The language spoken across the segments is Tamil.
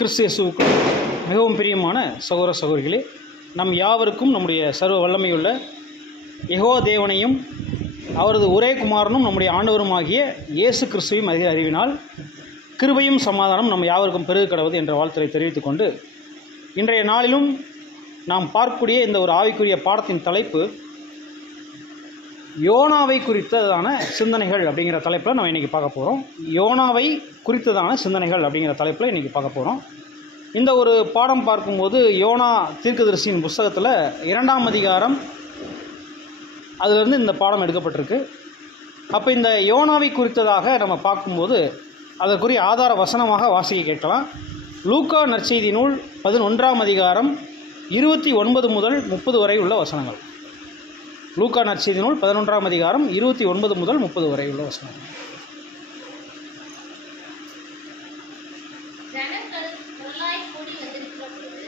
கிறிஸ்து இயேசுவுக்கு மிகவும் பிரியமான சகோதர சகோதரிகளே, நம் யாவருக்கும் நம்முடைய சர்வ வல்லமையுள்ள யெகோவா தேவனையும் அவரது ஒரே குமாரனும் நம்முடைய ஆண்டவருமாகிய இயேசு கிறிஸ்துவையும் அதிக அறிவினால் கிருபையும் சமாதானம் நம் யாவருக்கும் பெருகு கடவுது என்ற வாழ்த்துரை தெரிவித்துக் கொண்டு, இன்றைய நாளிலும் நாம் பார்க்கக்கூடிய இந்த ஒரு ஆவிக்குரிய பாடத்தின் தலைப்பு யோனாவை குறித்ததான சிந்தனைகள் அப்படிங்கிற தலைப்பில் நம்ம இன்றைக்கி பார்க்க போகிறோம். யோனாவை குறித்ததான சிந்தனைகள் அப்படிங்கிற தலைப்பில் இன்றைக்கி பார்க்க போகிறோம். இந்த ஒரு பாடம் பார்க்கும்போது யோனா தீர்க்கதரிசியின் புஸ்தகத்தில் 2ஆம் அதிகாரம் அதிலிருந்து இந்த பாடம் எடுக்கப்பட்டிருக்கு. அப்போ இந்த யோனாவை குறித்ததாக நம்ம பார்க்கும்போது அதற்குரிய ஆதார வசனமாக வாசிக்க கேட்கலாம். லூக்கா நற்செய்தி நூல் 11ஆம் அதிகாரம் 29 முதல் 30 வரை உள்ள வசனங்கள். லூக்கா நற்செய்தி நூல் 11ஆம் அதிகாரம் 29 முதல் 30 வரை உள்ள வசனங்கள். ஜனங்கள் பொருளாய் கூடி வந்திருக்கிற போது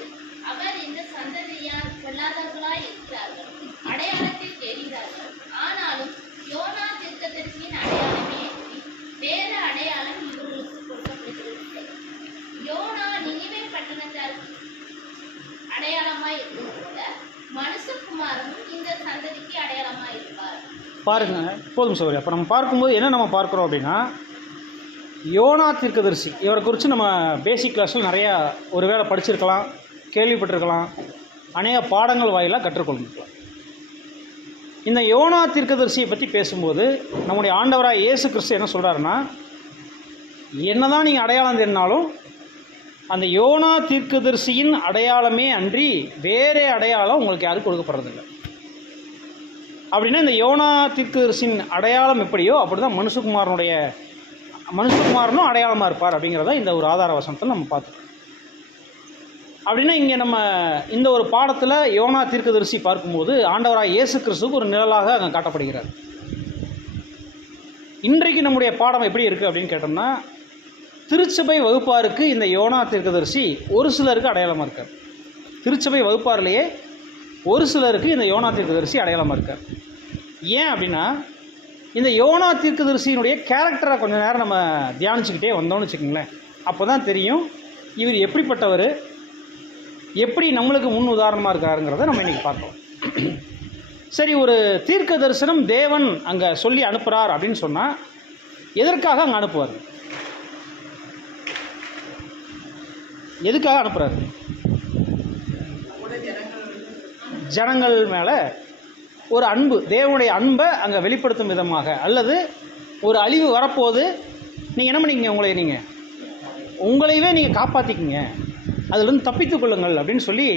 அவர் இந்த சந்ததியார் பொல்லாதவர்களாய் இருக்கிறார்கள், அடையாளத்தில் தேடுகிறார்கள். ஆனாலும் யோனா தீர்க்கதரிசியின் அடையாளமே அன்றி வேறு அடையாளம் இவர்களுக்கு கொடுக்கப்படுகிறது. யோனா நினிவே பட்டணத்தார் அடையாளமாய் இருப்பது போல மனுஷகுமாரனும் இந்த சந்ததிக்கு அடையாளமாய் இருப்பார். பாருங்க, போதும் சௌரி. அப்போ நம்ம பார்க்கும்போது என்ன நம்ம பார்க்குறோம் அப்படின்னா, யோனா தீர்க்கதரிசி இவரை குறித்து நம்ம பேசிக் கிளாஸில் நிறையா ஒருவேளை படிச்சிருக்கலாம், கேள்விப்பட்டிருக்கலாம், அநேக பாடங்கள் வாயிலாக கற்றுக்கொள்ளிருக்கலாம். இந்த யோனா தீர்க்கதரிசியை பற்றி பேசும்போது நம்முடைய ஆண்டவராக இயேசு கிறிஸ்து என்ன சொல்கிறாருன்னா, என்னதான் நீங்கள் அடையாளம் தேடினாலும் அந்த யோனா தீர்க்கதரிசியின் அடையாளமே அன்றி வேறே அடையாளம் உங்களுக்கு யாரும் கொடுக்கப்படுறதில்லை. அப்படின்னா இந்த யோனா தீர்க்கதரிசியின் அடையாளம் எப்படியோ அப்படி தான் மனுஷகுமாரனும் அடையாளமாக இருப்பார் அப்படிங்கிறத இந்த ஒரு ஆதார வசனத்தில் நம்ம பார்த்துக்கோம். அப்படின்னா இங்கே நம்ம இந்த ஒரு பாடத்தில் யோனா தீர்க்கதரிசி பார்க்கும்போது ஆண்டவராக இயேசு கிறிஸ்துவுக்கு ஒரு நிழலாக அங்கே காட்டப்படுகிறார். இன்றைக்கு நம்முடைய பாடம் எப்படி இருக்குது அப்படின்னு கேட்டோம்னா, திருச்சபை வகுப்பாருக்கு இந்த யோனா தீர்க்கதரிசி ஒரு சிலருக்கு அடையாளமாக இருக்கார். திருச்சபை வகுப்பாரிலேயே ஒரு சிலருக்கு இந்த யோனா தீர்க்கதரிசி அடையாளமாக இருக்கார். ஏன் அப்படின்னா, இந்த யோனா தீர்க்கதரிசியினுடைய கேரக்டரை கொஞ்சம் நேரம் நம்ம தியானிச்சுக்கிட்டே வந்தோம்னு வச்சுக்கோங்களேன். அப்போ தான் தெரியும் இவர் எப்படிப்பட்டவர், எப்படி நம்மளுக்கு முன் உதாரணமாக இருக்காருங்கிறத நம்ம இன்றைக்கி பார்க்கலாம். சரி, ஒரு தீர்க்க தரிசனம் தேவன் அங்கே சொல்லி அனுப்புகிறார் அப்படின்னு சொன்னால் எதற்காக அங்கே அனுப்புவார்? எதுக்காக அனுப்புகிறாரு? ஜனங்கள் மேலே ஒரு அன்பு, தேவனுடைய அன்பை அங்கே வெளிப்படுத்தும் விதமாக, அல்லது ஒரு அழிவு வரப்போது நீங்கள் என்ன பண்ணிக்கங்க, உங்களையவே நீங்கள் காப்பாற்றிக்கிங்க, அதிலிருந்து தப்பித்துக் கொள்ளுங்கள் அப்படின்னு சொல்லி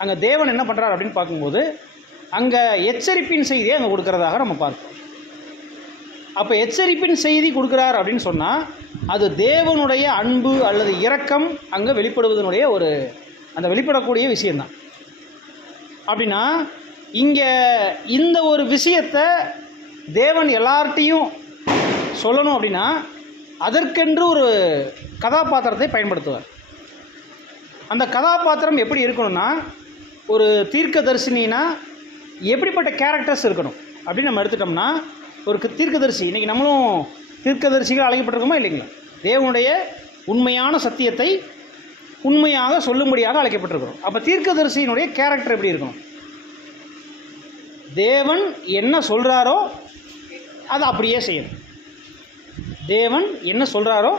அங்கே தேவன் என்ன பண்ணுறார் அப்படின்னு பார்க்கும்போது அங்கே எச்சரிப்பின் செய்தியை அங்கே கொடுக்கறதாக நம்ம பார்ப்போம். அப்போ எச்சரிப்பின் செய்தி கொடுக்குறார் அப்படின்னு சொன்னால் அது தேவனுடைய அன்பு அல்லது இரக்கம் அங்கே வெளிப்படுவதனுடைய அந்த வெளிப்படக்கூடிய விஷயந்தான். அப்படின்னா இங்கே இந்த ஒரு விஷயத்தை தேவன் எல்லார்ட்டையும் சொல்லணும் அப்படின்னா அதற்கென்று ஒரு கதாபாத்திரத்தை பயன்படுத்துவார். அந்த கதாபாத்திரம் எப்படி இருக்கணும்னா, ஒரு தீர்க்கதரிசினா எப்படிப்பட்ட கேரக்டர்ஸ் இருக்கணும் அப்படின்னு நம்ம எடுத்துட்டோம்னா, ஒரு தீர்க்கதரிசி, இன்றைக்கி நம்மளும் தீர்க்கதரிசிகள் அழைக்கப்பட்டிருக்கோமா இல்லைங்களா? தேவனுடைய உண்மையான சத்தியத்தை உண்மையாக சொல்லும்படியாக அழைக்கப்பட்டிருக்கிறோம். அப்போ தீர்க்கதரிசியினுடைய கேரக்டர் எப்படி இருக்கணும்? தேவன் என்ன சொல்கிறாரோ அதை அப்படியே செய்யணும். தேவன் என்ன சொல்கிறாரோ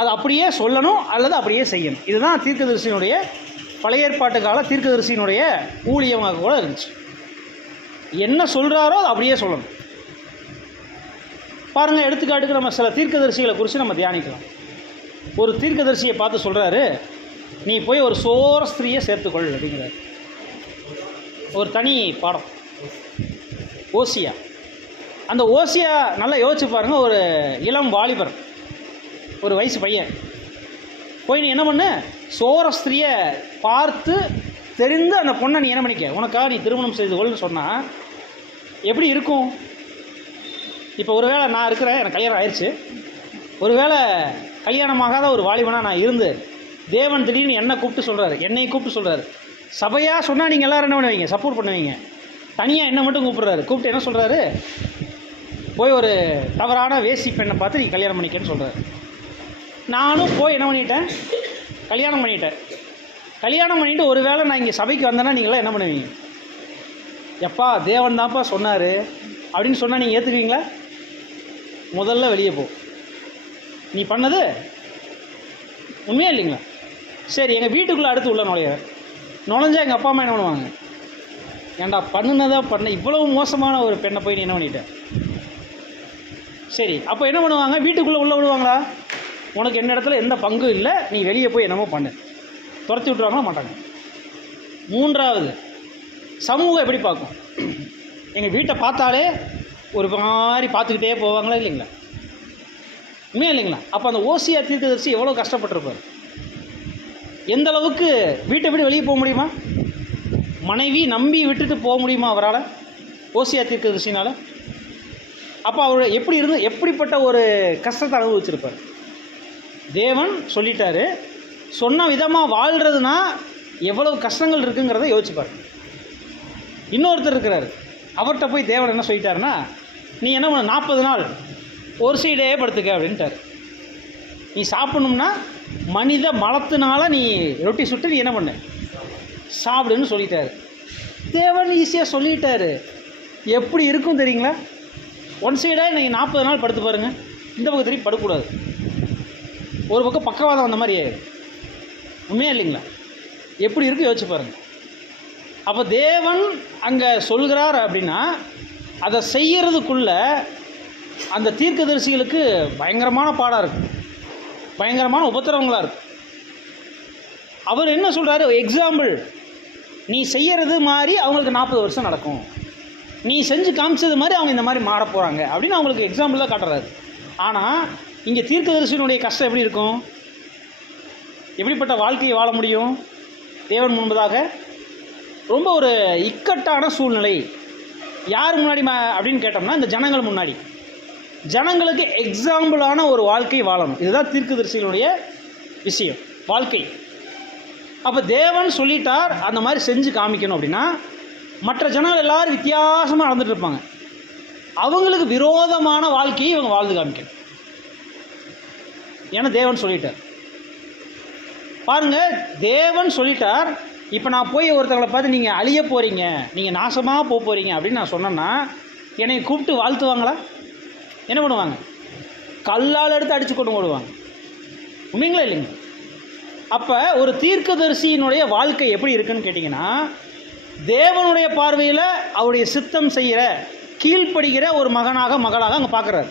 அதை அப்படியே சொல்லணும் அல்லது அப்படியே செய்யணும். இதுதான் தீர்க்கதரிசியினுடைய பழைய ஏற்பாட்டு கால தீர்க்கதரிசியினுடைய ஊழியமாக கூட இருந்துச்சு. என்ன சொல்கிறாரோ அதை அப்படியே சொல்லணும். பாருங்கள், எடுத்துக்காட்டுக்கு நம்ம சில தீர்க்கதரிசிகளை குறித்து நம்ம தியானிக்கலாம். ஒரு தீர்க்கதரிசியை பார்த்து சொல்கிறாரு, நீ போய் ஒரு சோர ஸ்திரியை சேர்த்துக்கொள் அப்படிங்கிறார். ஒரு தனி பாடம் ஓசியா. அந்த ஓசியா நல்லா யோசிச்சு பாருங்கள். ஒரு இளம் வாலிபர், ஒரு வயசு பையன் போய் நீ என்ன பண்ணு, சோர ஸ்திரியை பார்த்து தெரிந்து அந்த பொண்ணை நீ என்ன பண்ணிக்க, உனக்காக நீ திருமணம் செய்து கொள்னு சொன்னால் எப்படி இருக்கும்? இப்போ ஒருவேளை நான் இருக்கிறேன், எனக்கு கல்யாணம் ஆயிடுச்சு, ஒருவேளை கல்யாணமாகாத ஒரு வாலிபனாக நான் இருந்து தேவன் திடீர்னு என்னை கூப்பிட்டு சொல்கிறாரு, சபையாக சொன்னால் நீங்கள் எல்லோரும் என்ன பண்ணுவீங்க, சப்போர்ட் பண்ணுவீங்க. தனியாக என்னை மட்டும் கூப்பிட்டு என்ன சொல்கிறாரு, போய் ஒரு தவறான வேசி பெண்ணை பார்த்து நீ கல்யாணம் பண்ணிக்கன்னு சொல்கிறாரு. நானும் போய் என்ன பண்ணிட்டேன், கல்யாணம் பண்ணிட்டேன். கல்யாணம் பண்ணிவிட்டு ஒரு வேளை நான் இங்கே சபைக்கு வந்தேன்னா நீங்களாம் என்ன பண்ணுவீங்க? எப்பா தேவன் தான்ப்பா சொன்னார் அப்படின்னு சொன்னால் நீங்கள் ஏற்றுக்குவீங்களா? முதல்ல வெளியே போ, நீ பண்ணது உண்மையா இல்லைங்களா? சரி, எங்கள் வீட்டுக்குள்ளே அடுத்து உள்ள நுழைஞ்சா எங்கள் அப்பா அம்மா என்ன பண்ணுவாங்க? ஏன்டா பண்ணுனதான் பண்ண, இவ்வளவு மோசமான ஒரு பெண்ணை போய் நீ என்ன பண்ணிட்ட? சரி, அப்போ என்ன பண்ணுவாங்க? வீட்டுக்குள்ளே உள்ள விடுவாங்களா? உனக்கு என்ன இடத்துல எந்த பங்கும் இல்லை, நீ வெளியே போய் என்னமோ பண்ணு, துரத்தி விட்டுருவாங்களா? மாட்டாங்க. மூன்றாவது, சமூகம் எப்படி பார்க்கும்? எங்கள் வீட்டை பார்த்தாலே ஒரு மாதிரி பார்த்துக்கிட்டே போவாங்களா இல்லைங்களா? உண்மையா இல்லைங்களா? அப்போ அந்த ஓசியா தீர்க்கதரிசி எவ்வளோ கஷ்டப்பட்டிருப்பார். எந்த அளவுக்கு வீட்டை விட்டு வெளியே போக முடியுமா? மனைவி நம்பி விட்டுட்டு போக முடியுமா அவரால்? ஓசியா தீர்க்கதரிசினால். அப்போ அவர் எப்படிப்பட்ட ஒரு கஷ்டத்தை அனுபவிச்சிருப்பார். தேவன் சொல்லிட்டாரு, சொன்ன விதமாக வாழ்கிறதுனா எவ்வளவு கஷ்டங்கள் இருக்குங்கிறத யோசிச்சுப்பார். இன்னொருத்தர் இருக்கிறார், அவர்கிட்ட போய் தேவன் என்ன சொல்லிட்டாருன்னா, நீ என்ன பண்ண 40 நாள் ஒரு சைடே படுத்துக்க அப்படின்ட்டார். நீ சாப்பிடணும்னா மனித மலத்தினால நீ ரொட்டி சுட்டு நீ என்ன பண்ண சாப்பிடுன்னு சொல்லிட்டாரு. தேவன் ஈஸியாக சொல்லிட்டாரு. எப்படி இருக்கும் தெரியுங்களா? ஒன் சைடாக நீங்கள் 40 நாள் படுத்து பாருங்கள், இந்த பக்கம் திரும்பி படுக்கக்கூடாது, ஒரு பக்கம் பக்கவாதம் வந்த மாதிரி ஆயிடும். உண்மையா இல்லைங்களா? எப்படி இருக்குது யோசிச்சு பாருங்கள். அப்போ தேவன் அங்கே சொல்கிறார் அப்படின்னா அதை செய்கிறதுக்குள்ள அந்த தீர்க்கதரிசிகளுக்கு பயங்கரமான பாடாக இருக்குது, பயங்கரமான உபத்திரவங்களாக இருக்குது. அவர் என்ன சொல்கிறாரு? எக்ஸாம்பிள், நீ செய்கிறது மாதிரி அவங்களுக்கு 40 வருஷம் நடக்கும், நீ செஞ்சு காமிச்சது மாதிரி அவங்க இந்த மாதிரி மாற போகிறாங்க அப்படின்னு அவங்களுக்கு எக்ஸாம்பிள் தான் காட்டுறாரு. ஆனால் இங்கே தீர்க்கதரிசியினுடைய கஷ்டம் எப்படி இருக்கும்? எப்படிப்பட்ட வாழ்க்கையை வாழ முடியும் தேவன் முன்பதாக? ரொம்ப ஒரு இக்கட்டான சூழ்நிலை. யார் முன்னாடி அப்படின்னு கேட்டோம்னா இந்த ஜனங்கள் முன்னாடி. ஜனங்களுக்கு எக்ஸாம்பிளான ஒரு வாழ்க்கை வாழணும். இதுதான் தீர்க்கதரிசிகளுடைய விஷயம், வாழ்க்கை. அப்போ தேவன் சொல்லிட்டார் அந்த மாதிரி செஞ்சு காமிக்கணும் அப்படின்னா மற்ற ஜனங்கள் எல்லாரும் வித்தியாசமாக நடந்துட்டு இருப்பாங்க. அவங்களுக்கு விரோதமான வாழ்க்கையை இவங்க வாழ்ந்து காமிக்கணும். ஏன்னா தேவன் சொல்லிட்டார். பாருங்க, தேவன் சொல்லிட்டார். இப்போ நான் போய் ஒருத்தவங்களை பார்த்து நீங்கள் அழிய போகிறீங்க, நீங்கள் நாசமாக போக போகிறீங்க அப்படின்னு நான் சொன்னேன்னா என்னை கூப்பிட்டு வாழ்த்துவாங்களா? என்ன பண்ணுவாங்க? கல்லால் எடுத்து அடித்து கொண்டு ஓடுவாங்க. உண்மைங்களா இல்லைங்க? அப்போ ஒரு தீர்க்கதரிசியினுடைய வாழ்க்கை எப்படி இருக்குன்னு கேட்டிங்கன்னா, தேவனுடைய பார்வையில் அவருடைய சித்தம் செய்கிற கீழ்ப்படுகிற ஒரு மகளாக அங்கே பார்க்குறாரு.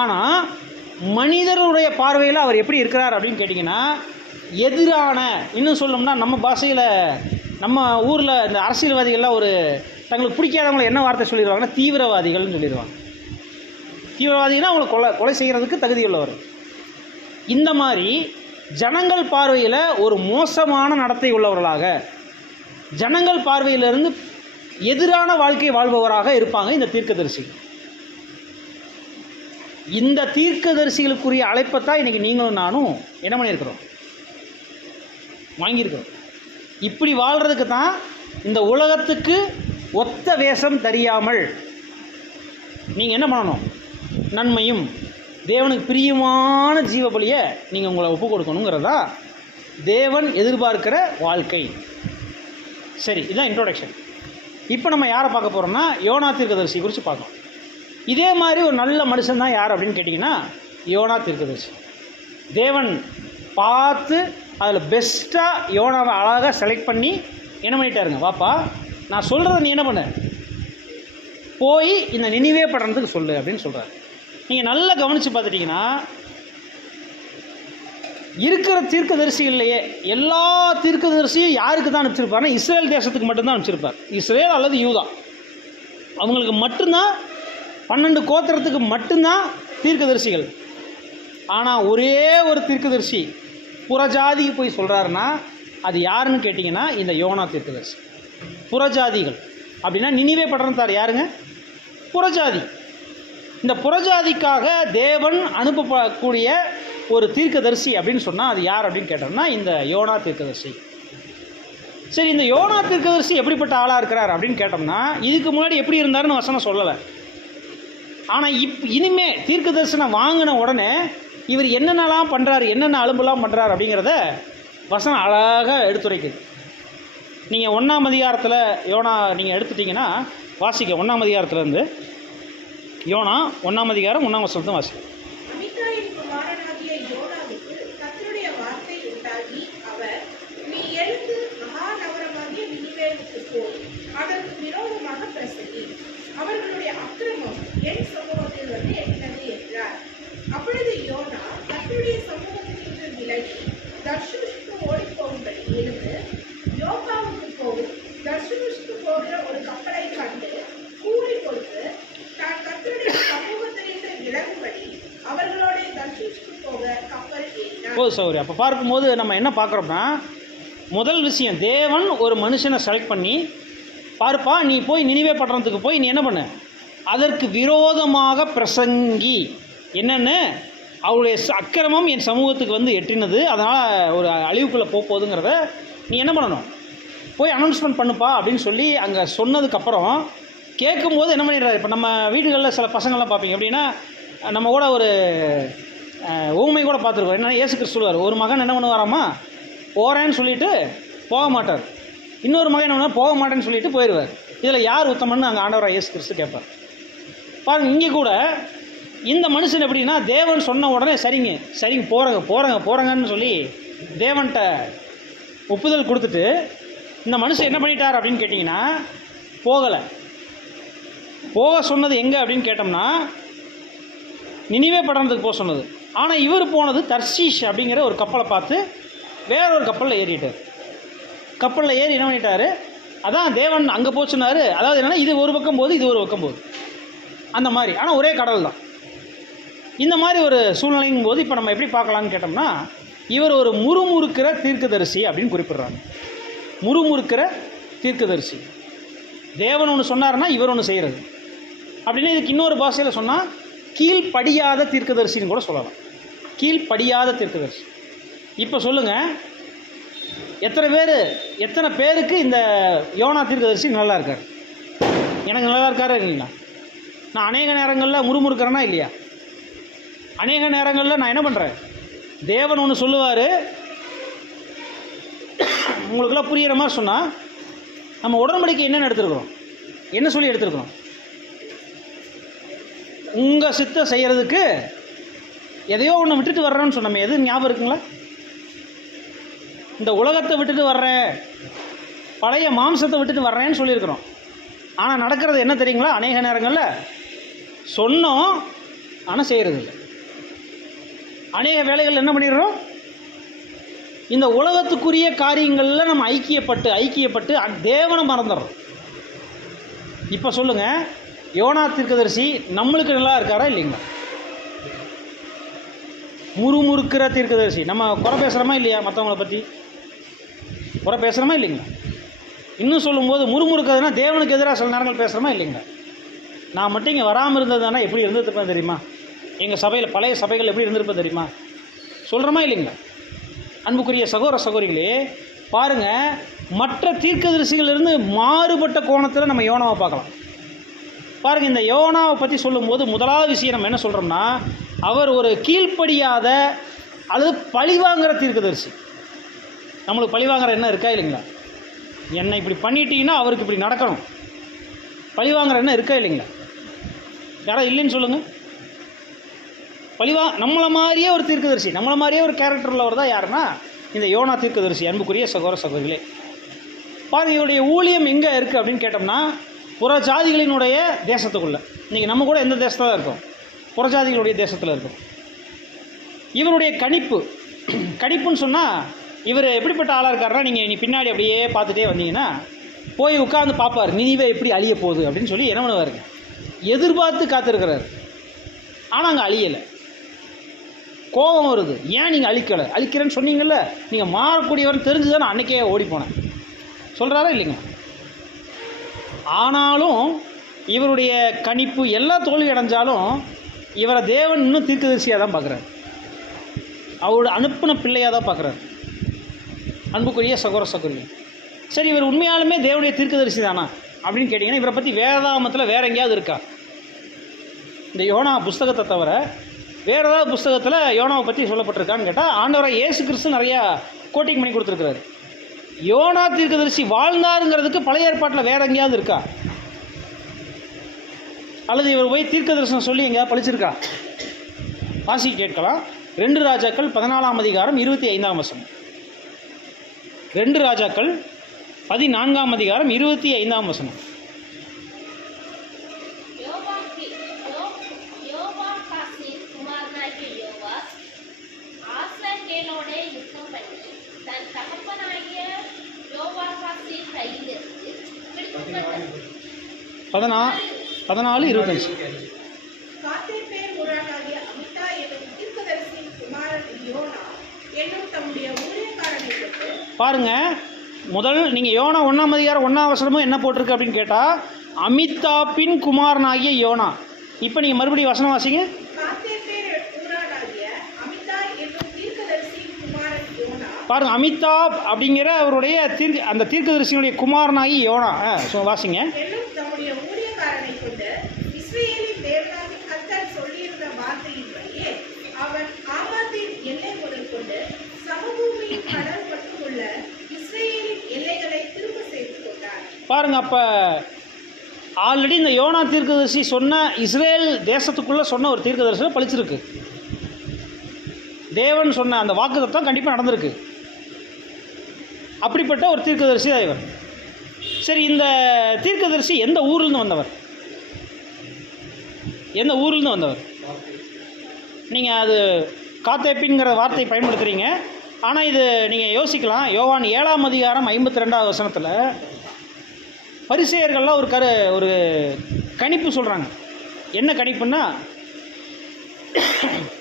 ஆனால் மனிதர்களுடைய பார்வையில் அவர் எப்படி இருக்கிறார் அப்படின்னு கேட்டிங்கன்னா, எதிரான, இன்னும் சொல்லணும்னா நம்ம பாஷையில் நம்ம ஊரில் இந்த அரசியல்வாதிகள்லாம் ஒரு தங்களுக்கு பிடிக்காதவங்களை என்ன வார்த்தை சொல்லிடுவாங்கன்னா தீவிரவாதிகள்னு சொல்லிடுவாங்க. தீவிரவாதினா அவங்களை கொலை செய்கிறதுக்கு தகுதி உள்ளவர். இந்த மாதிரி ஜனங்கள் பார்வையில் ஒரு மோசமான நடத்தை உள்ளவர்களாக, ஜனங்கள் பார்வையிலிருந்து எதிரான வாழ்க்கை வாழ்பவராக இருப்பாங்க இந்த தீர்க்கதரிசி. இந்த தீர்க்கதரிசிகளுக்குரிய அழைப்பை தான் இன்றைக்கி நீங்களும் நானும் என்ன பண்ணியிருக்கிறோம்? வாங்கியிருக்கிறோம். இப்படி வாழ்கிறதுக்கு தான் இந்த உலகத்துக்கு ஒத்த வேஷம் தெரியாமல் நீங்கள் என்ன பண்ணணும்? நன்மையும் தேவனுக்கு பிரியமான ஜீவபலியை நீங்கள் உங்களை ஒப்பு கொடுக்கணுங்கிறதா தேவன் எதிர்பார்க்கிற வாழ்க்கை. சரி, இதுதான் இன்ட்ரோடக்ஷன். இப்போ நம்ம யாரை பார்க்க போகிறோம்னா யோனா தீர்க்கதரிசி குறித்து பார்க்கணும். இதே மாதிரி ஒரு நல்ல மனுஷன் தான் யார் அப்படின்னு கேட்டிங்கன்னா யோனா தீர்க்கதரிசி. தேவன் பார்த்து அதில் பெஸ்ட்டாக யோனாவை அழகாக செலக்ட் பண்ணி என்ன பண்ணிட்டாருங்க, வாப்பா நான் சொல்கிறத நீ என்ன பண்ண, போய் இந்த நினிவே பட்டணத்துக்கு சொல்லு அப்படின்னு சொல்கிறார். நீங்கள் நல்லா கவனித்து பார்த்துட்டிங்கன்னா இருக்கிற தீர்க்கதரிசிகள்லையே எல்லா தீர்க்கதரிசியும் யாருக்கு தான் அனுப்பிச்சிருப்பாருன்னா இஸ்ரேல் தேசத்துக்கு மட்டும்தான் அனுப்பிச்சிருப்பார். இஸ்ரேல் அல்லது யூதா, அவங்களுக்கு மட்டும்தான் 12 கோத்திரத்துக்கு மட்டும்தான் தீர்க்கதரிசிகள். ஆனால் ஒரே ஒரு தீர்க்கதரிசி புறஜாதிக்கு போய் சொல்கிறாருன்னா அது யாருன்னு கேட்டிங்கன்னா இந்த யோனா தீர்க்கதரிசி. புறஜாதிகள் அப்படின்னா நினிவே பட்டணத்தார் யாருங்க? புறஜாதி. இந்த புறஜாதிக்காக தேவன் அனுப்பக்கூடிய ஒரு தீர்க்கதரிசி அப்படின்னு சொன்னால் அது யார் அப்படின்னு கேட்டோம்னா இந்த யோனா தீர்க்கதரிசி. சரி, இந்த யோனா தீர்க்கதரிசி எப்படிப்பட்ட ஆளாக இருக்கிறார் அப்படின்னு கேட்டோம்னா இதுக்கு முன்னாடி எப்படி இருந்தாருன்னு வசனம் சொல்லலை. ஆனால் இனிமே தீர்க்க தரிசனம் வாங்கின உடனே இவர் என்னென்னலாம் பண்ணுறாரு, என்னென்ன அலும்பெல்லாம் பண்ணுறாரு அப்படிங்கிறத வசனம் அழகாக எடுத்துரைக்குது. நீங்கள் 1ஆம் அதிகாரத்தில் யோனா நீங்கள் எடுத்துட்டிங்கன்னா வாசிக்க, 1ஆம் அதிகாரத்துலேருந்து யோனா 1ஆம் அதிகாரம் 1ஆம் வசனத்தை வாசிக்க. அமித்தாயின் குமாரனாகிய யோனாவுக்கு கர்த்தருடைய வார்த்தை உண்டாகி, அவர், நீ எழுந்து மகாநகரமாகிய நினிவேவுக்கு போய் அதற்கு விரோதமாக பிரசங்கி, அவர்களுடைய அக்கிரமம் என் சமூகத்தில் வந்து எட்டினது என்றார். அப்பொழுது யோனா கர்த்தருடைய சமூகத்திலிருந்து விலகி தர்ஷூஷுக்கு ஓடிப் போகும்படி எழுந்து யோப்பாவுக்கு போகும். தர்ஷூஷுக்கு போகிற ஒரு கப்பலை கண்டு கூலி கொடுத்து தான் கர்த்தருடைய சமூகத்திலிருந்து விலகும்படி அவர்களோட தர்ஷூஷுக்கு போக கப்பல் ஏறினார். சௌரி, அப்போ பார்க்கும்போது நம்ம என்ன பார்க்குறோம்னா, முதல் விஷயம், தேவன் ஒரு மனுஷனை செலக்ட் பண்ணி, பார்ப்பா நீ போய் நினிவே பட்டணத்துக்கு போய் நீ என்ன பண்ணு, அதற்கு விரோதமாக பிரசங்கி, என்னென்னு அவருடைய அக்கிரமம் என் சமூகத்துக்கு வந்து எட்டினது, அதனால் ஒரு அழிவுக்குள்ளே போகுதுங்கிறத நீ என்ன பண்ணணும், போய் அனௌன்ஸ்மெண்ட் பண்ணுப்பா அப்படின்னு சொல்லி அங்கே சொன்னதுக்கப்புறம் கேட்கும்போது என்ன பண்ணிடுறாரு. இப்போ நம்ம வீடுகளில் சில பசங்கள்லாம் பார்ப்பீங்க அப்படின்னா, நம்ம கூட ஒரு ஊமை கூட பார்த்துருக்கோம். என்ன, இயேசு கிறிஸ்து சொல்லுவார், ஒரு மகன் என்ன பண்ணுவாராமா, போகிறேன்னு சொல்லிட்டு போக மாட்டார், இன்னொரு மகன் என்ன போக மாட்டேன்னு சொல்லிட்டு போயிடுவார். இதில் யார் உத்தமன்னு அங்கே ஆண்டவராக இயேசு கிறிஸ்து கேட்பார். பாருங்கள், இங்கே கூட இந்த மனுஷன் எப்படின்னா, தேவன் சொன்ன உடனே சரிங்க சரிங்க போகிறேங்கன்னு சொல்லி தேவன்கிட்ட ஒப்புதல் கொடுத்துட்டு இந்த மனுஷன் என்ன பண்ணிட்டார் அப்படின்னு கேட்டிங்கன்னா, போகலை. போக சொன்னது எங்கே அப்படின்னு கேட்டோம்னா நினிவே பட்டணத்துக்கு போக சொன்னது. ஆனால் இவர் போனது தர்ஷீஷ் அப்படிங்கிற ஒரு கப்பலை பார்த்து வேற ஒரு கப்பலில் ஏறிட்டார். கப்பலில் ஏறி என்ன பண்ணிட்டார், அதான் தேவன் அங்கே போச்சுனாரு. அதாவது என்னென்னா, இது ஒரு பக்கம் போகுது, இது ஒரு பக்கம் போகுது, அந்த மாதிரி. ஆனால் ஒரே கடல் தான். இந்த மாதிரி ஒரு சூழ்நிலைங்கும் போது இப்போ நம்ம எப்படி பார்க்கலான்னு கேட்டோம்னா, இவர் ஒரு முறுமுறுக்கிற தீர்க்கதரிசி அப்படின்னு குறிப்பிடுறாங்க. முறுமுறுக்கிற தீர்க்கதரிசி. தேவன் ஒன்று சொன்னார்னா இவர் ஒன்று செய்கிறது அப்படின்னு. இதுக்கு இன்னொரு பாஷையில் சொன்னால் கீழ்ப்படியாத தீர்க்கதரிசின்னு கூட சொல்லலாம். கீழ்ப்படியாத தீர்க்கதரிசி. இப்போ சொல்லுங்கள், எத்தனை பேருக்கு இந்த யோனா தீர்க்கதரிசி நல்லா இருக்கார்? எனக்கு நல்லா இருக்காரா இல்லைங்களா? நான் அநேக நேரங்களில் முறுமுறுக்கிறேன்னா இல்லையா? அநேக நேரங்களில் நான் என்ன பண்ணுறேன், தேவன் ஒன்று சொல்லுவார், உங்களுக்கெல்லாம் புரிகிற மாதிரி சொன்னால் நம்ம உடன்படிக்கை என்னென்னு எடுத்துருக்குறோம், என்ன சொல்லி எடுத்துருக்குறோம், உங்கள் சித்தம் செய்கிறதுக்கு எதையோ ஒன்று விட்டுட்டு வர்றேன்னு சொன்னோமே, எது ஞாபகம் இருக்குங்களா? இந்த உலகத்தை விட்டுட்டு வர்றேன், பழைய மாம்சத்தை விட்டுட்டு வர்றேன்னு சொல்லியிருக்கிறோம். ஆனால் நடக்கிறது என்ன தெரியுங்களா? அநேக நேரங்களில் சொன்னோம், ஆனால் செய்கிறது இல்லை. அநேக வேலைகள் என்ன பண்ணிடுறோம், இந்த உலகத்துக்குரிய காரியங்களில் நம்ம ஐக்கியப்பட்டு தேவனை மறந்துடுறோம். இப்போ சொல்லுங்கள், யோனா தீர்க்கதரிசி நம்மளுக்கு நல்லா இருக்காரா இல்லைங்களா? முறுமுறுக்கிற தீர்க்கதரிசி. நம்ம குறை பேசுகிறோமா இல்லையா? மற்றவங்கள பற்றி குறை பேசுகிறோமா இல்லைங்களா? இன்னும் சொல்லும்போது முறுமுறுக்கிறதுனா தேவனுக்கு எதிராக சில நேரங்கள் பேசுகிறோமா இல்லைங்களா? நான் மட்டும் இங்கே வராமல் இருந்ததுனா எப்படி இருந்திருப்பேன் தெரியுமா? எங்கள் சபையில், பழைய சபைகள் எப்படி இருந்திருப்பேன் தெரியுமா? சொல்கிறோமா இல்லைங்களா? அன்புக்குரிய சகோதர சகோதரிகளே, பாருங்கள், மற்ற தீர்க்கதரிசிகளிலிருந்து மாறுபட்ட கோணத்தில் நம்ம யோனாவை பார்க்கலாம். பாருங்கள், இந்த யோனாவை பற்றி சொல்லும்போது முதலாவது விஷயம் நம்ம என்ன சொல்கிறோம்னா, அவர் ஒரு கீழ்ப்படியாத அல்லது பழிவாங்கிற தீர்க்கதரிசி. நம்மளுக்கு பழிவாங்கிற என்ன இருக்கா இல்லைங்களா? என்னை இப்படி பண்ணிட்டீங்கன்னா அவருக்கு இப்படி நடக்கணும், பழிவாங்கிற என்ன இருக்கா இல்லைங்களா? யாரா இல்லைன்னு சொல்லுங்கள். நம்மளை மாதிரியே ஒரு தீர்க்கதரிசி, நம்மளை மாதிரியே ஒரு கேரக்டர் உள்ளவர் தான் யாருன்னா இந்த யோனா தீர்க்கதரிசி. அன்புக்குரிய சகோதர சகோதரிகளே, பாருங்கள், இவருடைய ஊழியம் எங்கே இருக்குது அப்படின்னு கேட்டோம்னா, புறஜாதிகளினுடைய தேசத்துக்குள்ளே. இன்றைக்கி நம்ம கூட எந்த தேசத்தில் தான் இருக்கோம்? புறஜாதிகளுடைய தேசத்தில் இருக்கும். இவருடைய கணிப்புன்னு சொன்னால் இவர் எப்படிப்பட்ட ஆளாக இருக்காருன்னா, நீங்கள் இனி பின்னாடி அப்படியே பார்த்துட்டே வந்தீங்கன்னா போய் உட்காந்து பார்ப்பார், நினிவே எப்படி அழிய போகுது அப்படின்னு சொல்லி என்ன பண்ணுவாருங்க, எதிர்பார்த்து காத்திருக்கிறார். ஆனால் அங்கே அழியலை. கோபம் வருது, ஏன் நீங்கள் அழிக்கிறேன்னு சொன்னீங்கல்ல, நீங்கள் மாறக்கூடியவர்னு தெரிஞ்சு தான் நான் அன்றைக்கே ஓடி போனேன் சொல்கிறாரா இல்லைங்க? ஆனாலும் இவருடைய கணிப்பு எல்லாம் தோல்வி அடைஞ்சாலும் இவரை தேவன் இன்னும் தீர்க்கதரிசியாக தான் பார்க்குறாரு, அவரோட அனுப்பின பிள்ளையாக தான் பார்க்குறாரு. அன்புக்குரிய சகோதர சகோதரி, சரி, இவர் உண்மையாலுமே தேவனுடைய தீர்க்கதரிசி தானா அப்படின்னு கேட்டிங்கன்னா, இவரை பற்றி வேதாகமத்தில் வேறு எங்கேயாவது இருக்கா? இந்த யோனா புஸ்தகத்தை தவிர வேறு ஏதாவது புஸ்தகத்தில் யோனாவை பற்றி சொல்லப்பட்டிருக்கான்னு கேட்டால் ஆண்டவராக இயேசு கிறிஸ்து நிறையா கோட்டிங் பண்ணி கொடுத்துருக்குறாரு. யோனா தீர்க்கதரிசி வாழ்ந்தாருங்கிறதுக்கு பழைய ஏற்பாட்டில் வேறு எங்கேயாவது இருக்கா? அல்லது இவர் போய் தீர்க்க தரிசனம் சொல்லி எங்கேயாவது படிச்சிருக்கா? வாசி கேட்கலாம். 2 ராஜாக்கள் 14ஆம் அதிகாரம் 25ஆம் வசனம். 2 ராஜாக்கள் 14ஆம் அதிகாரம் 25ஆம் வசனம். யோவாகாசின் குமாரனாகிய யோவாஸ் ஆசகேலோடே யுத்தம் பண்ணி தன் தகப்பனாகிய யோவாகாசின் கையிலிருந்து பிடிக்கப்பட்ட 14:25. காத்தேப்பேர் ஊரானாகிய அமித்தாய் என்னும் தீர்க்கதரிசியின் குமாரன் யோனா என்னும் தம்முடைய ஊழியக்காரனை கொண்டு பாருங்க, முதல் நீங்கள் யோனா 1ஆம் அதிகாரம் 1ஆம் வசனமும் என்ன போட்டிருக்கு அப்படின்னு கேட்டால் அமிதாப்பின் குமாரனாகிய யோனா. இப்போ நீங்கள் மறுபடியும் வசனம் வாசிங்க. காத்தேப்பேர் ஊரானாகிய அமித்தாய் என்னும் தீர்க்கதரிசியின் குமாரன் யோனா. பாருங்க, அமிதாப் அப்படிங்கிற அவருடைய அந்த தீர்க்கதரிசியினுடைய குமாரனாகி யோனா. வாசிங்க. என்னும் தம்முடைய ஊழியக்காரனை கொண்டு இஸ்ரவேலின் தேவனாகிய கர்த்தர் சொல்லியிருந்த வார்த்தையின்படியே அவன் ஆமாத்தின் எல்லை முதல் கொண்டு சமபூமியின் கடல் மட்டும் உள்ள இஸ்ரவேலின் எல்லைகளை திரும்ப சேர்த்து கொண்டார். பாருங்க, அப்போ ஆல்ரெடி இந்த யோனா தீர்க்கதரிசி சொன்ன இஸ்ரேல் தேசத்துக்குள்ளே சொன்ன ஒரு தீர்க்கதரிசனம் பழிச்சிருக்கு. தேவன் சொன்ன அந்த வாக்குத்தத்தம் கண்டிப்பாக நடந்திருக்கு. அப்படிப்பட்ட ஒரு தீர்க்கதரிசி தான் இவர். சரி, இந்த தீர்க்கதரிசி எந்த ஊர்லேருந்து வந்தவர்? எந்த ஊர்லேருந்து வந்தவர்? நீங்கள் அது காத்தேப்பின்கிற வார்த்தை பயன்படுத்துகிறீங்க. ஆனால் இது நீங்கள் யோசிக்கலாம். யோவான் 7ஆம் அதிகாரம் 52ஆவது வசனத்தில் பரிசேயர்கள்லாம் ஒரு கணிப்பு சொல்கிறாங்க. என்ன கணிப்புன்னா,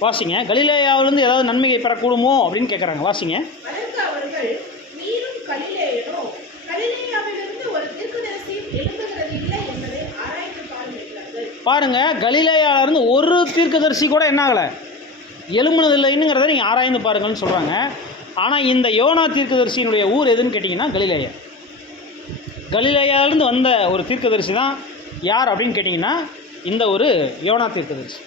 வாசிங்க. கலிலேயாவிலிருந்து ஏதாவது நன்மையை பெறக்கூடுமோ அப்படின்னு கேட்குறாங்க. வாசிங்க. அதற்கு அவர்கள், நீரும் கலிலேயனோ? கலிலேயாவிலிருந்து ஒரு தீர்க்கதரிசியும் எழும்புகிறது இல்லை என்பதை ஆராய்ந்து பாருங்கள். பாருங்க, கலிலேயாவிலிருந்து ஒரு தீர்க்கதரிசி கூட என்ன ஆகலை, எழும்புனதில்லைங்கிறத நீங்கள் ஆராய்ந்து பாருங்கள்னு சொல்கிறாங்க. ஆனால் இந்த யோனா தீர்க்கதரிசியினுடைய ஊர் எதுன்னு கேட்டிங்கன்னா கலிலேயா. கலிலேயாவிலிருந்து வந்த ஒரு தீர்க்கதரிசி தான் யார் அப்படின்னு கேட்டிங்கன்னா இந்த ஒரு யோனா தீர்க்கதரிசி.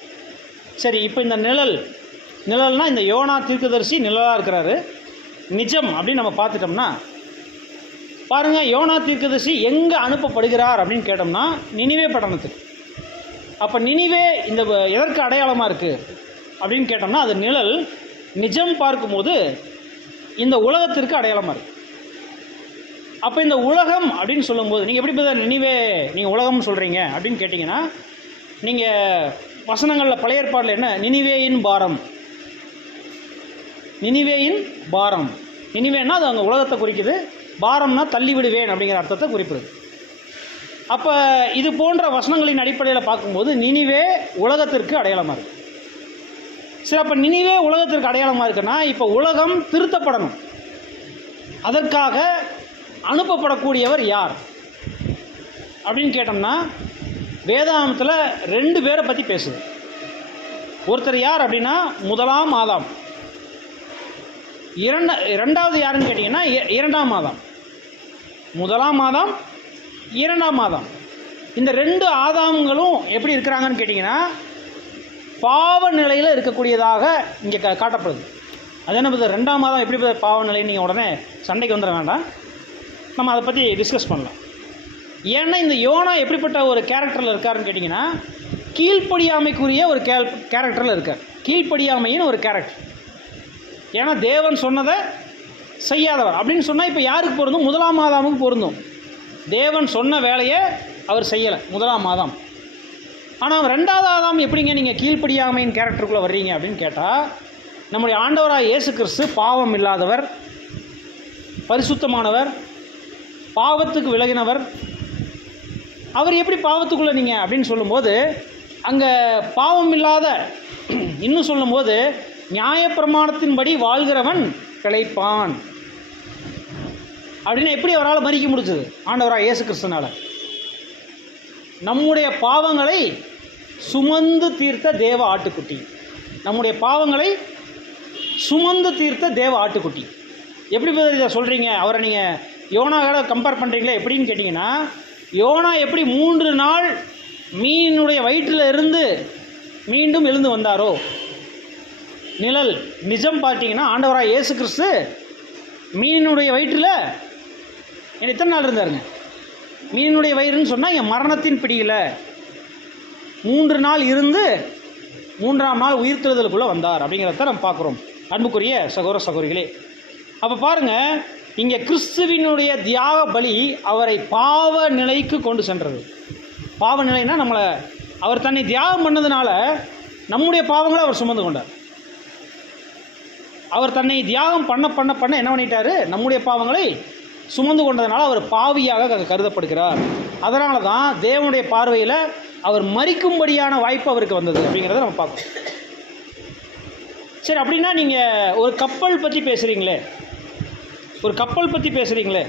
சரி, இப்போ இந்த நிழல்னால் இந்த யோனா தீர்க்கதரிசி நிழலாக இருக்கிறாரு. நிஜம் அப்படின்னு நம்ம பார்த்துட்டோம்னா, பாருங்கள், யோனா தீர்க்கதரிசி எங்கே அனுப்பப்படுகிறார் அப்படின்னு கேட்டோம்னா நினிவே பட்டணத்துக்கு. அப்போ நினிவே இந்த எதற்கு அடையாளமாக இருக்குது அப்படின்னு கேட்டோம்னா அது நிழல். நிஜம் பார்க்கும்போது இந்த உலகத்திற்கு அடையாளமாக இருக்குது. அப்போ இந்த உலகம் அப்படின்னு சொல்லும்போது நீங்கள் எப்படி நினிவே நீங்கள் உலகம்னு சொல்கிறீங்க அப்படின்னு கேட்டிங்கன்னா, நீங்கள் வசனங்களில் பழைய ஏற்பாடில் என்ன, நினிவேயின் பாரம், நினிவேயின் பாரம். நினிவேன்னா அது அங்கே உலகத்தை குறிக்குது, பாரம்னா தள்ளி விடுவேன் அப்படிங்கிற அர்த்தத்தை குறிப்பிடுது. அப்போ இது போன்ற வசனங்களின் அடிப்படையில் பார்க்கும்போது நினிவே உலகத்திற்கு அடையாளமாக இருக்குது. சரி, அப்போ நினிவே உலகத்திற்கு அடையாளமாக இருக்குன்னா இப்போ உலகம் திருத்தப்படணும். அதற்காக அனுப்பப்படக்கூடியவர் யார் அப்படின்னு கேட்டோம்னா வேதாகமத்தில் 2 பேரை பற்றி பேசுது. ஒருத்தர் யார் அப்படின்னா முதலாம் ஆதாம். இரண்டாவது யாருன்னு கேட்டிங்கன்னா 2ஆம் ஆதாம். முதலாம் ஆதாம், 2ஆம் ஆதாம். இந்த 2 ஆதாம்களும் எப்படி இருக்கிறாங்கன்னு கேட்டிங்கன்னா பாவ நிலையில் இருக்கக்கூடியதாக இங்கே காட்டப்படுது. அது என்ன 2ஆம் ஆதாம் எப்படி பாவ நிலைன்னு நீங்கள் உடனே சண்டைக்கு வந்துட வேண்டாம், நம்ம அதை பற்றி டிஸ்கஸ் பண்ணலாம். ஏன்னா இந்த யோனா எப்படிப்பட்ட ஒரு கேரக்டரில் இருக்காருன்னு கேட்டிங்கன்னா கீழ்ப்படியாமைக்குரிய ஒரு கேரக்டரில் இருக்கார். கீழ்ப்படியாமைன்னு ஒரு கேரக்டர். ஏன்னா தேவன் சொன்னதை செய்யாதவர் அப்படின்னு சொன்னால் இப்போ யாருக்கு பொருந்தும்? முதலாம் ஆதாமுக்கு பொருந்தும். தேவன் சொன்ன வேலையை அவர் செய்யலை, முதலாம் ஆதாம். ஆனால் 2ஆவது ஆதாம் எப்படிங்க நீங்கள் கீழ்ப்படியாமையின் கேரக்டருக்குள்ளே வர்றீங்க அப்படின்னு கேட்டால், நம்முடைய ஆண்டவராக இயேசு கிறிஸ்து பாவம் இல்லாதவர், பரிசுத்தமானவர், பாவத்துக்கு விலகினவர். அவர் எப்படி பாவத்துக்குள்ளே நீங்கள் அப்படின்னு சொல்லும்போது அங்கே பாவம் இல்லாத, இன்னும் சொல்லும்போது நியாயப்பிரமாணத்தின்படி வாழ்கிறவன் பிழைப்பான் அப்படின்னு எப்படி அவரால் மறிக்க முடிச்சது? ஆண்டவராக இயேசு கிறிஸ்துனால. நம்முடைய பாவங்களை சுமந்து தீர்த்த தேவ ஆட்டுக்குட்டி, நம்முடைய பாவங்களை சுமந்து தீர்த்த தேவ ஆட்டுக்குட்டி. எப்படி இதை சொல்கிறீங்க? அவரை நீங்கள் யோனாவோட கம்பேர் பண்ணுறீங்களா எப்படின்னு கேட்டிங்கன்னா, யோனா எப்படி 3 நாள் மீனுடைய வயிற்றில் இருந்து மீண்டும் எழுந்து வந்தாரோ நிழல். நிஜம் பார்த்தீங்கன்னா ஆண்டவராக இயேசு கிறிஸ்து மீனினுடைய வயிற்றில் எத்தனை நாள் இருந்தாருங்க? மீனினுடைய வயிறுன்னு சொன்னால் என் மரணத்தின் பிடியில் 3 நாள் இருந்து 3ஆம் நாள் உயிர்த்தெழுதலுக்குள்ளே வந்தார் அப்படிங்கிறத நம்ம பார்க்குறோம் அன்புக்குரிய சகோதர சகோதரிகளே. அப்போ பாருங்கள், இங்கே கிறிஸ்துவினுடைய தியாக பலி அவரை பாவ நிலைக்கு கொண்டு சென்றது. பாவ நிலைன்னா நம்மளை அவர் தன்னை தியாகம் பண்ணதுனால நம்முடைய பாவங்களை அவர் சுமந்து கொண்டார். அவர் தன்னை தியாகம் பண்ண பண்ண பண்ண என்ன பண்ணிட்டாரு? நம்முடைய பாவங்களை சுமந்து கொண்டதுனால அவர் பாவியாக கருதப்படுகிறார். அதனால தான் தேவனுடைய பார்வையில் அவர் மரிக்கும்படியான வாய்ப்பு அவருக்கு வந்தது அப்படிங்கிறத நம்ம பார்க்கணும். சரி, அப்படின்னா நீங்கள் ஒரு கப்பல் பற்றி பேசுகிறீங்களே, ஒரு கப்பல் பற்றி பேசுகிறீங்களே,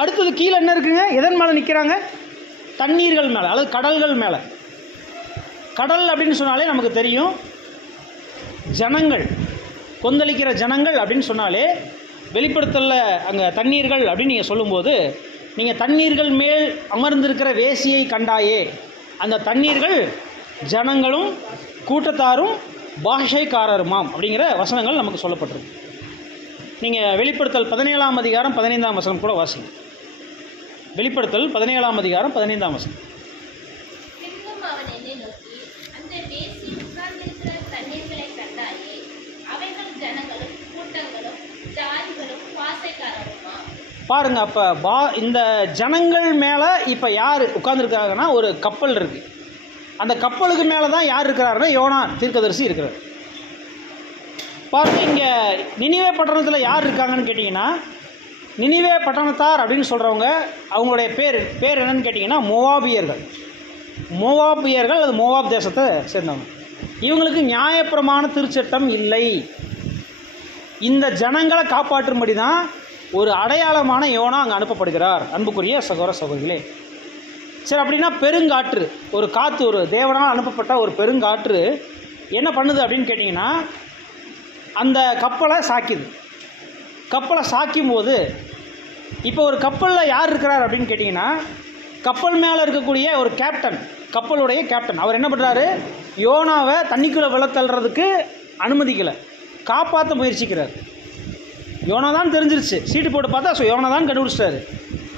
அடுத்தது கீழே என்ன இருக்குங்க? எதன் மேலே நிற்கிறாங்க? தண்ணீர்கள் மேலே அல்லது கடல்கள் மேலே. கடல் அப்படின்னு சொன்னாலே நமக்கு தெரியும், ஜனங்கள், கொந்தளிக்கிற ஜனங்கள் அப்படின்னு சொன்னாலே வெளிப்படுத்தல அங்கே தண்ணீர்கள் அப்படின்னு நீங்கள் சொல்லும்போது, நீங்கள் தண்ணீர்கள் மேல் அமர்ந்திருக்கிற வேசியை கண்டாயே, அந்த தண்ணீர்கள் ஜனங்களும் கூட்டத்தாரும் பாஷைக்காரருமாம் அப்படிங்கிற வசனங்கள் நமக்கு சொல்லப்பட்டிருக்கு. நீங்கள் வெளிப்படுத்தல் 17ஆம் அதிகாரம் 15ஆம் வசனம் கூட வாசிங்க. வெளிப்படுத்தல் 17ஆம் அதிகாரம் 15ஆம் வசனம். பின்னும் அவன் என்னை நோக்கி, அந்த வேசி உட்கார்ந்திருக்கிற தண்ணீர்களை கண்டாயே, அவைகள் ஜனங்களும் கூட்டங்களும் ஜாதிகளும் பாசைக்காரருமா. பாருங்க, அப்போ இந்த ஜனங்கள் மேலே இப்போ யார் உட்கார்ந்துருக்காங்கன்னா ஒரு கப்பல் இருக்குது. அந்த கப்பலுக்கு மேலே தான் யார் இருக்கிறாருன்னா யோனா தீர்க்கதரிசி இருக்கிறார். பாருங்கள், இங்கே நினிவே பட்டணத்தில் யார் இருக்காங்கன்னு கேட்டிங்கன்னா, நினிவே பட்டணத்தார் அப்படின்னு சொல்கிறவங்க அவங்களுடைய பேர் என்னன்னு கேட்டிங்கன்னா மோவாபியர்கள். மோவாபியர்கள் அது மோவாப் தேசத்தை சேர்ந்தவங்க. இவங்களுக்கு நியாயப்பிரமாண திருச்சட்டம் இல்லை. இந்த ஜனங்களை காப்பாற்றும்படி தான் ஒரு அடையாளமான யோனா அங்கே அனுப்பப்படுகிறார் அன்புக்குரிய சகோதர சகோதரிகளே. சரி, அப்படின்னா பெருங்காற்று, ஒரு காற்று, ஒரு தேவனால் அனுப்பப்பட்ட ஒரு பெருங்காற்று என்ன பண்ணுது அப்படின்னு கேட்டிங்கன்னா, அந்த கப்பலை சாக்கிது. கப்பலை சாக்கும் போது இப்போ ஒரு கப்பலில் யார் இருக்கிறார் அப்படின்னு கேட்டிங்கன்னா, கப்பல் மேலே இருக்கக்கூடிய ஒரு கேப்டன், கப்பலுடைய கேப்டன், அவர் என்ன பண்ணுறாரு? யோனாவை தண்ணிக்குள்ளே விழத்தள்ளுறதுக்கு அனுமதிக்கலை, காப்பாற்ற முயற்சிக்கிறார். யோனா தான் தெரிஞ்சிருச்சு, சீட்டு போட்டு பார்த்தா யோனா தான் கண்டுபிடிச்சிட்டாரு.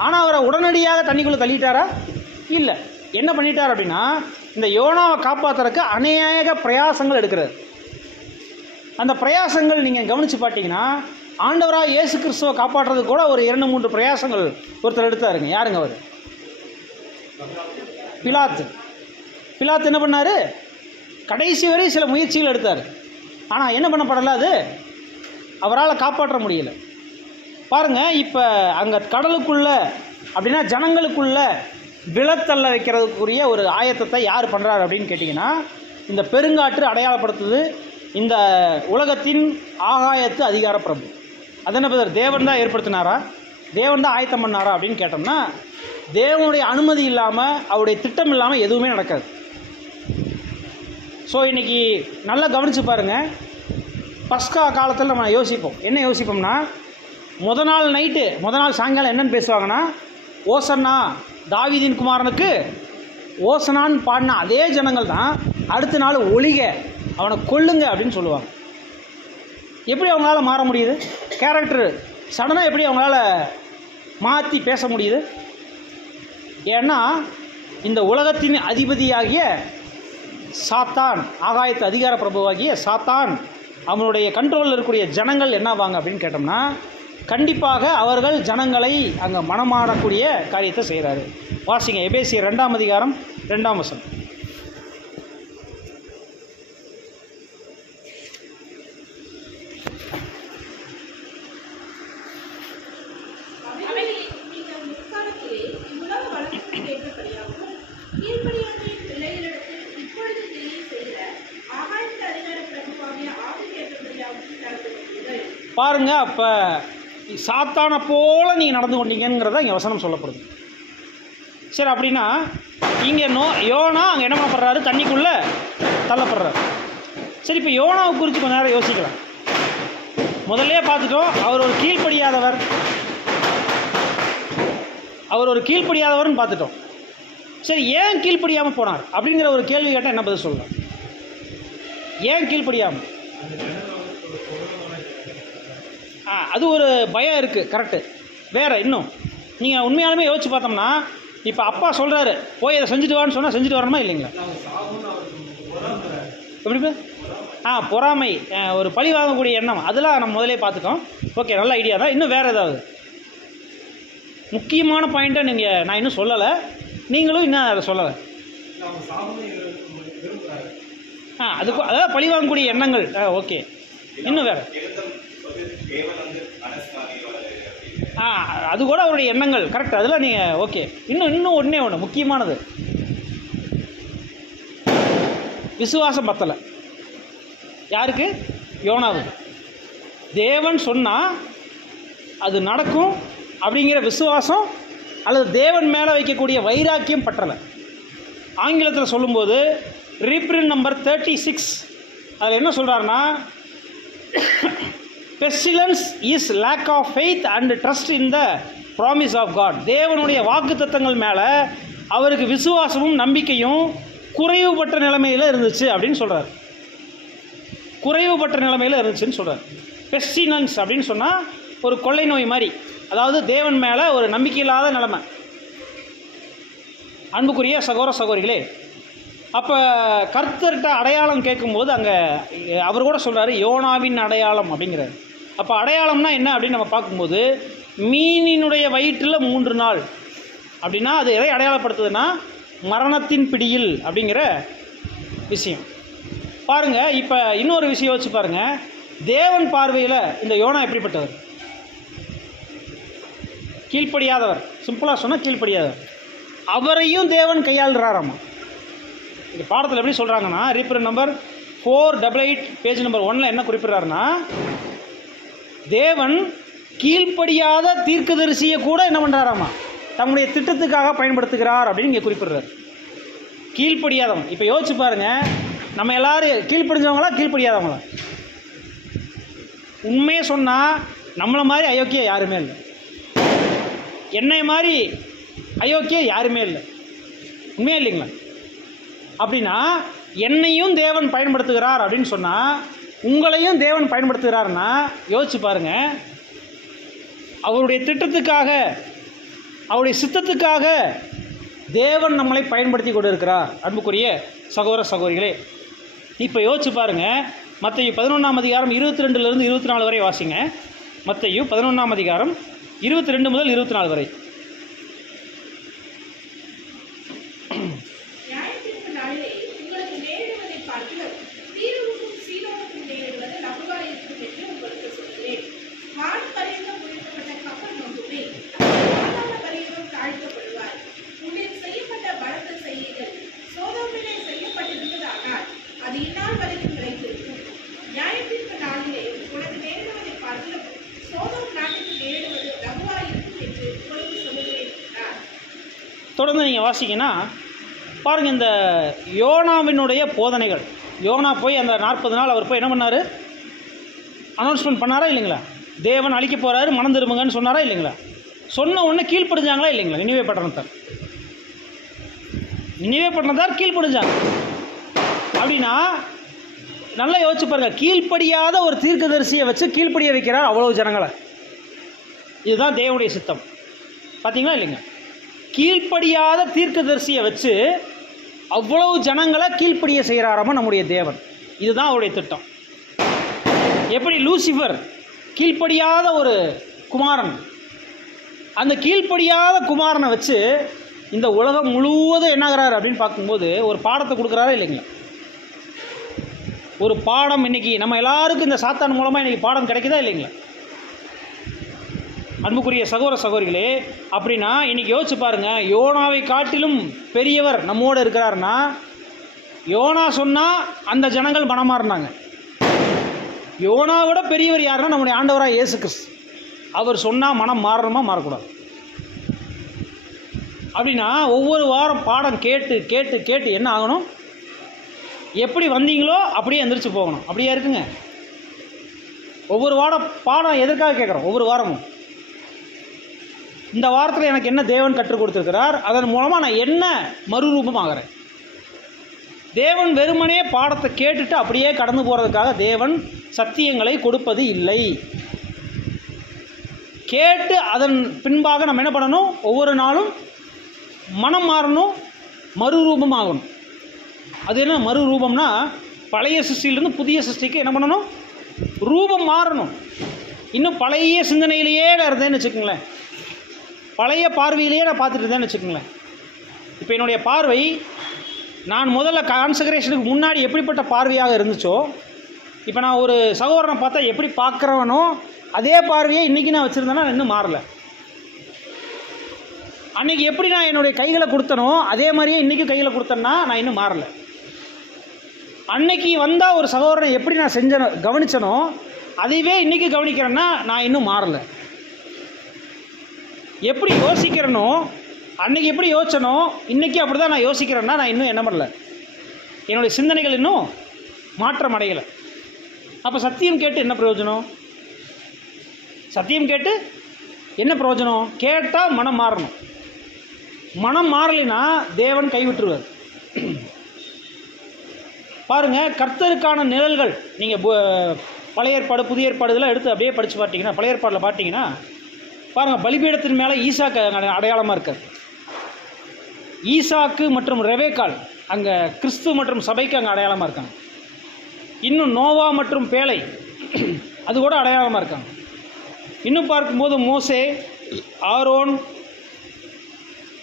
ஆனால் அவரை உடனடியாக தண்ணிக்குள்ளே தள்ளிட்டாரா? இல்லை. என்ன பண்ணிட்டார் அப்படின்னா, இந்த யோனாவை காப்பாற்றுறதுக்கு அநேக பிரயாசங்கள் எடுக்கிறார். அந்த பிரயாசங்கள் நீங்கள் கவனித்து பார்த்தீங்கன்னா, ஆண்டவராக இயேசு கிறிஸ்துவை காப்பாற்றுறது கூட ஒரு 2-3 பிரயாசங்கள் ஒருத்தர் எடுத்தாருங்க. யாருங்க அவர்? பிலாத்து. பிலாத்து என்ன பண்ணார்? கடைசி வரை சில முயற்சிகள் எடுத்தார். ஆனால் என்ன பண்ணப்படலை, அது அவரால் காப்பாற்ற முடியல. பாருங்கள், இப்போ அங்கே கடலுக்குள்ளே அப்படின்னா ஜனங்களுக்குள்ளே விழத்தள்ள வைக்கிறதுக்குரிய ஒரு ஆயத்தத்தை யார் பண்ணுறாரு அப்படின்னு கேட்டிங்கன்னா, இந்த பெருங்காற்று அடையாளப்படுத்துது இந்த உலகத்தின் ஆகாயத்து அதிகார பிரபு. அது என்ன பேர்? தேவன் தான் ஏற்படுத்தினாரா? தேவன் தான் ஆயத்தம் பண்ணாரா அப்படின்னு கேட்டோம்னா, தேவனுடைய அனுமதி இல்லாமல், அவருடைய திட்டம் இல்லாமல் எதுவுமே நடக்காது. ஸோ இன்றைக்கி நல்லா கவனித்து பாருங்கள். பஸ்கா காலத்தில் நம்ம யோசிப்போம். என்ன யோசிப்போம்னா, முத நாள் சாயங்காலம் என்னென்னு பேசுவாங்கன்னா, ஓசன்னா தாவீதின் குமாரனுக்கு ஓசனான்னு பாடின அதே ஜனங்கள் தான் அடுத்த நாள் ஒளிக அவனை கொல்லுங்க அப்படின்னு சொல்லுவாங்க. எப்படி அவங்களால மாற முடியுது? கேரக்டர் சடனாக எப்படி அவங்களால மாற்றி பேச முடியுது? ஏன்னா இந்த உலகத்தின் அதிபதியாகிய சாத்தான், ஆகாயத்து அதிகார பிரபுவாகிய சாத்தான், அவனுடைய கண்ட்ரோலில் இருக்கக்கூடிய ஜனங்கள் என்னவாங்க அப்படின்னு கேட்டோம்னா, கண்டிப்பாக அவர்கள் ஜனங்களை அங்கே மனமாடக்கூடிய காரியத்தை செய்கிறாரு. வாசிங்க, எபேசியர் 2ஆம் அதிகாரம் 2ஆம் வசனம். பாருங்க, அப்போ சாத்தானை போல நீங்கள் நடந்து கொண்டீங்கிறத இங்கே வசனம் சொல்லப்படுது. சரி, அப்படின்னா இங்கே யோனா அங்கே என்ன பண்ணப்படுறாரு? தண்ணிக்குள்ளே தள்ளப்படுறாரு. சரி, இப்போ யோனாவை குறித்து கொஞ்ச நேரம் யோசிக்கலாம். முதல்ல பார்த்துட்டோம், அவர் ஒரு கீழ்ப்படியாதவர்னு பார்த்துட்டோம். சரி, ஏன் கீழ்ப்படியாமல் போனார் அப்படிங்கிற ஒரு கேள்வி கேட்டால் என்ன பதில் சொல்லலாம்? ஏன் கீழ்ப்படியாமல்? அது ஒரு பயம் இருக்குது. கரெக்டு. வேறு இன்னும் நீங்கள் உண்மையாலுமே யோசிச்சு பார்த்தோம்னா, இப்போ அப்பா சொல்கிறாரு போய் அதை செஞ்சுட்டு வான்னு சொன்னால் செஞ்சுட்டு வரணுமா இல்லைங்களா? எப்படி? பொறாமை, ஒரு பழி வாங்கக்கூடிய எண்ணம், அதெல்லாம் நம்ம முதலே பார்த்துட்டோம். ஓகே, நல்ல ஐடியா தான். இன்னும் வேறு ஏதாவது முக்கியமான பாயிண்ட்டை நான் இன்னும் சொல்லலை, நீங்களும் இன்னும் அதை சொல்லலை. அதாவது பழி வாங்கக்கூடிய எண்ணங்கள். ஓகே, இன்னும் வேறு அது கூட அவருடைய எண்ணங்கள். கரெக்ட். அதெல்லாம் நீங்கள் ஓகே. இன்னும் ஒன்று முக்கியமானது, விசுவாசம் பத்தலை. யாருக்கு? யோனாவுக்கு. தேவன் சொன்னால் அது நடக்கும் அப்படிங்கிற விசுவாசம் அல்லது தேவன் மேலே வைக்கக்கூடிய வைராக்கியம் பற்றலை. ஆங்கிலத்தில் சொல்லும்போது ரீப்ரிண்ட் நம்பர் 36 அதில் என்ன சொல்கிறாருன்னா, pestilence is lack of faith and trust in the promise of God. தேவனுடைய வாக்கு தத்தங்கள் மேலே அவருக்கு விசுவாசமும் நம்பிக்கையும் குறைவுபட்ட நிலைமையில் இருந்துச்சு அப்படின்னு சொல்கிறார். குறைவுபட்ட நிலைமையில் இருந்துச்சுன்னு சொல்கிறார். பெஸ்டிலன்ஸ் அப்படின்னு சொன்னால் ஒரு கொள்ளை நோய் மாதிரி, அதாவது தேவன் மேலே ஒரு நம்பிக்கை இல்லாத நிலைமை. அன்புக்குரிய சகோதர சகோதரிகளே, அப்போ கர்த்தர்கிட்ட அடையாளம் கேட்கும்போது அங்கே அவர் கூட சொல்கிறாரு யோனாவின் அடையாளம் அப்படிங்கிறார். அப்போ அடையாளம்னா என்ன அப்படின்னு நம்ம பார்க்கும்போது, மீனினுடைய வயிற்றில் 3 நாள் அப்படின்னா அது எதை அடையாளப்படுத்துதுன்னா மரணத்தின் பிடியில் அப்படிங்கிற விஷயம். பாருங்கள், இப்போ இன்னொரு விஷயம் வச்சு பாருங்கள். தேவன் பார்வையில் இந்த யோனா எப்படிப்பட்டவர்? கீழ்ப்படியாதவர். சிம்பிளாக சொன்னால் கீழ்ப்படியாதவர். அவரையும் தேவன் கையாளுறாராமா. இந்த பாடத்தில் எப்படி சொல்கிறாங்கன்னா, ரீப்ரிண்ட் நம்பர் 488 பேஜ் நம்பர் 1 என்ன குறிப்பிட்றாருன்னா, தேவன் கீழ்ப்படியாத தீர்க்கதரிசியை கூட என்ன பண்ணுறாராமா தம்முடைய திட்டத்துக்காக பயன்படுத்துகிறார் அப்படின்னு இங்கே குறிப்பிட்றாரு. கீழ்ப்படியாதவன். இப்போ யோசிச்சு பாருங்கள், நம்ம எல்லோரும் கீழ்ப்படிஞ்சவங்களா கீழ்ப்படியாதவங்களா? உண்மையை சொன்னால் நம்மளை மாதிரி அயோக்கியம் யாருமே இல்லை, என்னை மாதிரி அயோக்கியம் யாருமே இல்லை. உண்மையா இல்லைங்களா? அப்படின்னா என்னையும் தேவன் பயன்படுத்துகிறார் அப்படின்னு சொன்னால் உங்களையும் தேவன் பயன்படுத்துகிறாருன்னா யோசிச்சு பாருங்கள். அவருடைய திட்டத்துக்காக, அவருடைய சித்தத்துக்காக தேவன் நம்மளை பயன்படுத்தி கொண்டு இருக்கிறார். அன்புக்குரிய சகோதர சகோதரிகளே, இப்போ யோசிச்சு பாருங்கள். மத்தேயு 11ஆம் அதிகாரம் 22 24 வரை வாசிங்க. மத்தேயு 11ஆம் அதிகாரம் 22 முதல் 24 வரை. தொடர்ந்து நீங்கள் வாசிங்கன்னா பாருங்கள், இந்த யோனாவினுடைய போதனைகள். யோனா போய் அந்த 40 நாள் அவர் போய் என்ன பண்ணார்? அனௌன்ஸ்மெண்ட் பண்ணாரா இல்லைங்களா? தேவன் அழிக்க போகிறாரு, மனம் திரும்புங்கன்னு சொன்னாரா இல்லைங்களா? சொன்ன உடனே கீழ்ப்படிஞ்சாங்களா இல்லைங்களா? நினிவே பட்டணத்தார் கீழ்ப்படிஞ்சாங்க. அப்படின்னா நல்லா யோசிச்சு பாருங்கள், கீழ்ப்படியாத ஒரு தீர்க்கதரிசியை வச்சு கீழ்ப்படிய வைக்கிறார் அவ்வளவு ஜனங்களை. இதுதான் தேவனுடைய சித்தம். பார்த்தீங்களா இல்லைங்க? கீழ்ப்படியாத தீர்க்கதரிசியை வச்சு அவ்வளவு ஜனங்களை கீழ்ப்படிய செய்கிறாராம நம்முடைய தேவன். இதுதான் அவருடைய திட்டம். எப்படி லூசிஃபர் கீழ்ப்படியாத ஒரு குமாரன், அந்த கீழ்ப்படியாத குமாரனை வச்சு இந்த உலகம் முழுவதும் என்னாகிறாரு அப்படின்னு பார்க்கும்போது ஒரு பாடத்தை கொடுக்குறாரா இல்லைங்களா? ஒரு பாடம் இன்றைக்கி நம்ம எல்லாருக்கும் இந்த சாத்தான் மூலமாக இன்றைக்கி பாடம் கிடைக்குதா இல்லைங்களா? அன்புக்குரிய சகோதர சகோதரிகளே, அப்படின்னா இன்றைக்கி யோசிச்சு பாருங்கள், யோனாவை காட்டிலும் பெரியவர் நம்மோடு இருக்கிறாருன்னா, யோனா சொன்னால் அந்த ஜனங்கள் மனமாறினாங்க. யோனாவோட பெரியவர் யாருன்னா நம்முடைய ஆண்டவராக இயேசு கிறிஸ்து. அவர் சொன்னால் மனம் மாறணுமா மாறக்கூடாது? அப்படின்னா ஒவ்வொரு வாரம் பாடம் கேட்டு கேட்டு கேட்டு என்ன ஆகணும்? எப்படி வந்தீங்களோ அப்படியே எந்திரிச்சு போகணும். அப்படியே இருக்குங்க. ஒவ்வொரு வாரம் பாடம் எதற்காக கேட்குறோம்? ஒவ்வொரு வாரமும் இந்த வாரத்தில் எனக்கு என்ன தேவன் கற்றுக் கொடுத்துருக்கிறார், அதன் மூலமாக நான் என்ன மறுரூபம் ஆகிறேன். தேவன் வெறுமனே பாடத்தை கேட்டுட்டு அப்படியே கடந்து போகிறதுக்காக தேவன் சத்தியங்களை கொடுப்பது இல்லை. கேட்டு அதன் பின்பாக நம்ம என்ன பண்ணணும்? ஒவ்வொரு நாளும் மனம் மாறணும், மறுரூபமாகணும். அது என்ன மறுரூபம்னா, பழைய சிருஷ்டியிலிருந்து புதிய சிருஷ்டிக்கு என்ன பண்ணணும்? ரூபம் மாறணும். இன்னும் பழைய சிந்தனையிலேயே நான் இருந்தேன்னு வச்சுக்கோங்களேன், பழைய பார்வையிலேயே நான் பார்த்துட்டு இருந்தேன்னு வச்சுக்கோங்களேன். இப்போ என்னுடைய பார்வை நான் முதல்ல கான்சக்ரேஷனுக்கு முன்னாடி எப்படிப்பட்ட பார்வையாக இருந்துச்சோ, இப்போ நான் ஒரு சகோதரனை பார்த்தா எப்படி பார்க்குறவனோ அதே பார்வையை இன்றைக்கி நான் வச்சுருந்தேன்னா நான் இன்னும் மாறலை. அன்றைக்கி எப்படி நான் என்னுடைய கைகளை கொடுத்தனோ அதே மாதிரியே இன்றைக்கி கையில் கொடுத்தேன்னா நான் இன்னும் மாறலை. அன்னைக்கு வந்தால் ஒரு சகோதரனை எப்படி நான் கவனிச்சனோ அதைவே இன்றைக்கி கவனிக்கிறேன்னா நான் இன்னும் மாறலை. எப்படி யோசிக்கிறேனோ அன்றைக்கி எப்படி யோசிச்சனோ இன்றைக்கி அப்படி தான் நான் யோசிக்கிறேன்னா நான் இன்னும் என்ன பண்ணல, என்னுடைய சிந்தனைகள் இன்னும் மாற்றம் அடையலை. அப்போ சத்தியம் கேட்டு என்ன பிரயோஜனம்? சத்தியம் கேட்டு என்ன பிரயோஜனம்? கேட்டால் மனம் மாறணும். மனம் மாறலைன்னா தேவன் கைவிட்டுருவார். பாருங்கள், கர்த்தருக்கான நிழல்கள் நீங்கள் பழைய ஏற்பாடு புதிய ஏற்பாடு இதெல்லாம் எடுத்து அப்படியே படித்து பார்த்தீங்கன்னா, பழைய ஏற்பாடில் பார்த்தீங்கன்னா பாருங்கள், பலிபீடத்தின் மேலே ஈசாக்கு அடையாளமாக இருக்கார். ஈசாக்கு மற்றும் ரெவேக்காள் அங்கே கிறிஸ்து மற்றும் சபைக்கு அங்கே அடையாளமாக இருக்காங்க. இன்னும் நோவா மற்றும் பேலை அது கூட அடையாளமாக இருக்காங்க. இன்னும் பார்க்கும்போது மோசே, ஆரோன்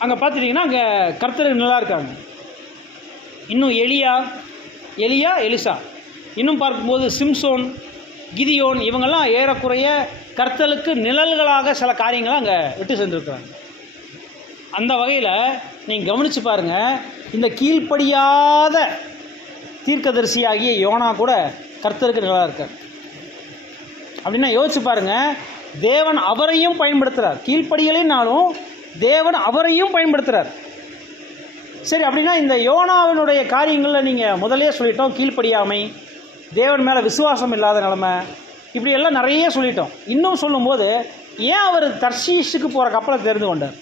அங்கே பார்த்துட்டிங்கன்னா அங்கே கர்த்தர் நல்லா இருக்காங்க. இன்னும் எலியா, எலிசா, இன்னும் பார்க்கும்போது சிம்சோன், கிதியோன், இவங்கெல்லாம் ஏறக்குறைய கர்த்தருக்கு நிழல்களாக சில காரியங்களை அங்கே விட்டு சென்றிருக்கிறாங்க. அந்த வகையில் நீங்கள் கவனித்து பாருங்கள், இந்த கீழ்ப்படியாத தீர்க்கதரிசியாகிய யோனா கூட கர்த்தருக்கு நிழலாக இருக்கார். அப்படின்னா யோசிச்சு பாருங்கள், தேவன் அவரையும் பயன்படுத்துகிறார். கீழ்ப்படியலைனாலும் தேவன் அவரையும் பயன்படுத்துகிறார். சரி, அப்படின்னா இந்த யோனாவினுடைய காரியங்களில் நீங்கள் முதலே சொல்லிட்டோம், கீழ்ப்படியாமை, தேவன் மேலே விசுவாசம் இல்லாத நிலைமை, இப்படி எல்லாம் நிறைய சொல்லிட்டோம். இன்னும் சொல்லும்போது ஏன் அவர் தர்ஷீஷுக்கு போகிற கப்பலை தெரிந்து கொண்டார்?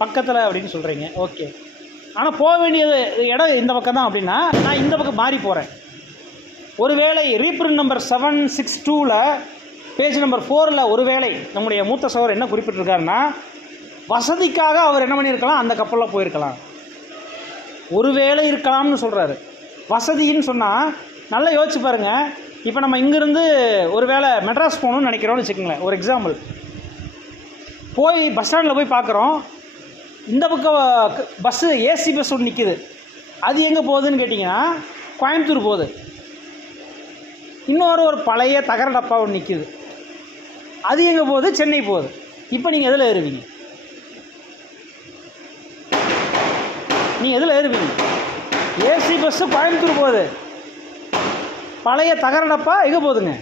பக்கத்தில் அப்படின்னு சொல்கிறீங்க, ஓகே. ஆனால் போக வேண்டியது இடம் இந்த பக்கம் தான். அப்படின்னா நான் இந்த பக்கம் மாறி போகிறேன். ஒருவேளை ரீப்ரிண்ட் நம்பர் 762 பேஜ் நம்பர் 4 ஒருவேளை நம்முடைய மூத்த சகோதரர் என்ன குறிப்பிட்டிருக்காருன்னா, வசதிக்காக அவர் என்ன பண்ணியிருக்கலாம், அந்த கப்பலில் போயிருக்கலாம். ஒருவேளை இருக்கலாம்னு சொல்கிறாரு. வசதின்னு சொன்னால் நல்லா யோசிச்சு பாருங்கள். இப்போ நம்ம இங்கேருந்து ஒரு வேளை மெட்ராஸ் போகணுன்னு நினைக்கிறோன்னு வச்சுக்கோங்களேன், ஒரு எக்ஸாம்பிள். போய் பஸ் ஸ்டாண்டில் போய் பார்க்குறோம், இந்த பக்கம் பஸ்ஸு ஏசி பஸ் ஒன்று நிற்கிது. அது எங்கே போகுதுன்னு கேட்டிங்கன்னா கோயம்புத்தூர் போகுது. ஒரு பழைய தகர டப்பா ஒன்று நிற்கிது. அது எங்கே போகுது? சென்னை போகுது. இப்போ நீங்கள் எதில் ஏறுவீங்க? நீங்கள் எதில் ஏறுவீங்க? ஏசி பஸ்ஸு கோயம்புத்தூர் போகுது. பழைய தகர டப்பா எங்கே போகுதுங்க?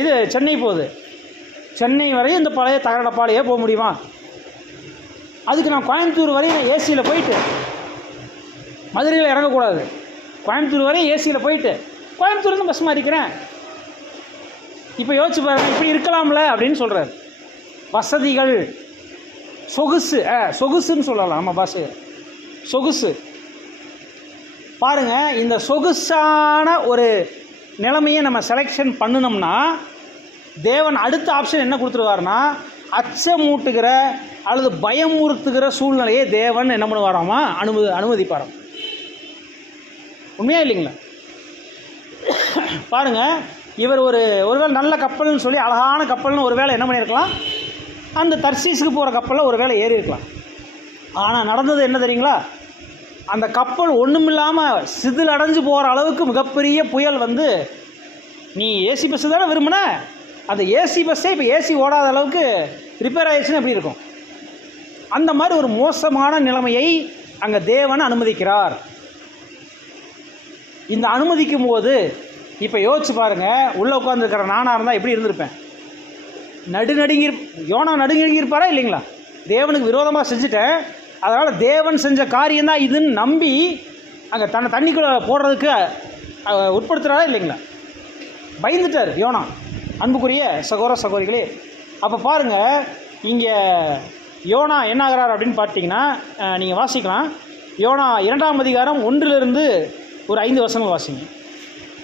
இது சென்னை போகுது. சென்னை வரையும் இந்த பழைய தகர டப்பாலேயே போக முடியுமா? அதுக்கு நான் கோயம்புத்தூர் வரையும் நான் ஏசியில் போயிட்டு மதுரையில் இறங்கக்கூடாது. கோயம்புத்தூர் வரையும் ஏசியில் போயிட்டு கோயம்புத்தூர்லேருந்து பஸ் மாறிக்கிறேன். இப்போ யோசிச்சு பாருங்கள், இப்படி இருக்கலாம்ல அப்படின்னு சொல்கிறார். வசதிகள், சொகுசுன்னு சொல்லலாம். நம்ம பஸ்ஸு சொகுசு. பாருங்கள், இந்த சொகுசான ஒரு நிலைமையை நம்ம செலெக்ஷன் பண்ணினோம்னா தேவன் அடுத்த ஆப்ஷன் என்ன கொடுத்துருவார்னா, அச்சமூட்டுகிற அல்லது பயமுறுத்துகிற சூழ்நிலையை தேவன் என்ன பண்ணுவாராமா, அனுமதிப்பாராம். உண்மையாக இல்லைங்களா? பாருங்கள், இவர் ஒருவேளை நல்ல கப்பல்னு சொல்லி அழகான கப்பல்னு ஒருவேளை என்ன பண்ணியிருக்கலாம், அந்த தர்சீஸுக்கு போகிற கப்பலில் ஒருவேளை ஏறி இருக்கலாம். ஆனால் நடந்தது என்ன தெரியுங்களா? அந்த கப்பல் ஒன்றுமில்லாமல் சிதில் அடைஞ்சு போகிற அளவுக்கு மிகப்பெரிய புயல் வந்து, நீ ஏசி பஸ்ஸு தானே விரும்பின, அந்த ஏசி பஸ்ஸே இப்போ ஏசி ஓடாத அளவுக்கு ரிப்பேர் ஆகிடுச்சுன்னு எப்படி இருக்கும்? அந்த மாதிரி ஒரு மோசமான நிலைமையை அங்கே தேவன் அனுமதிக்கிறார். இந்த அனுமதிக்கும் போது இப்போ யோசிச்சு பாருங்கள், உள்ளே உட்காந்துருக்கிற நானாக இருந்தால் எப்படி இருந்திருப்பேன்? யோனா நடுங்கியிருப்பாரா இல்லைங்களா? தேவனுக்கு விரோதமாக செஞ்சுட்டேன், அதனால் தேவன் செஞ்ச காரியம்தான் இதுன்னு நம்பி அங்கே தண்ணிக்குள்ளே போடுறதுக்கு உட்படுத்துகிறாரா இல்லைங்களா? பயந்துட்டார் யோனா. அன்புக்குரிய சகோதர சகோதரிகளே, அப்போ பாருங்கள், இங்கே யோனா என்ன ஆகிறார் அப்படின்னு பார்த்தீங்கன்னா நீங்கள் வாசிக்கலாம். யோனா 2ஆம் அதிகாரம் 1 ஒரு 5 வசனங்கள் வாசிங்க.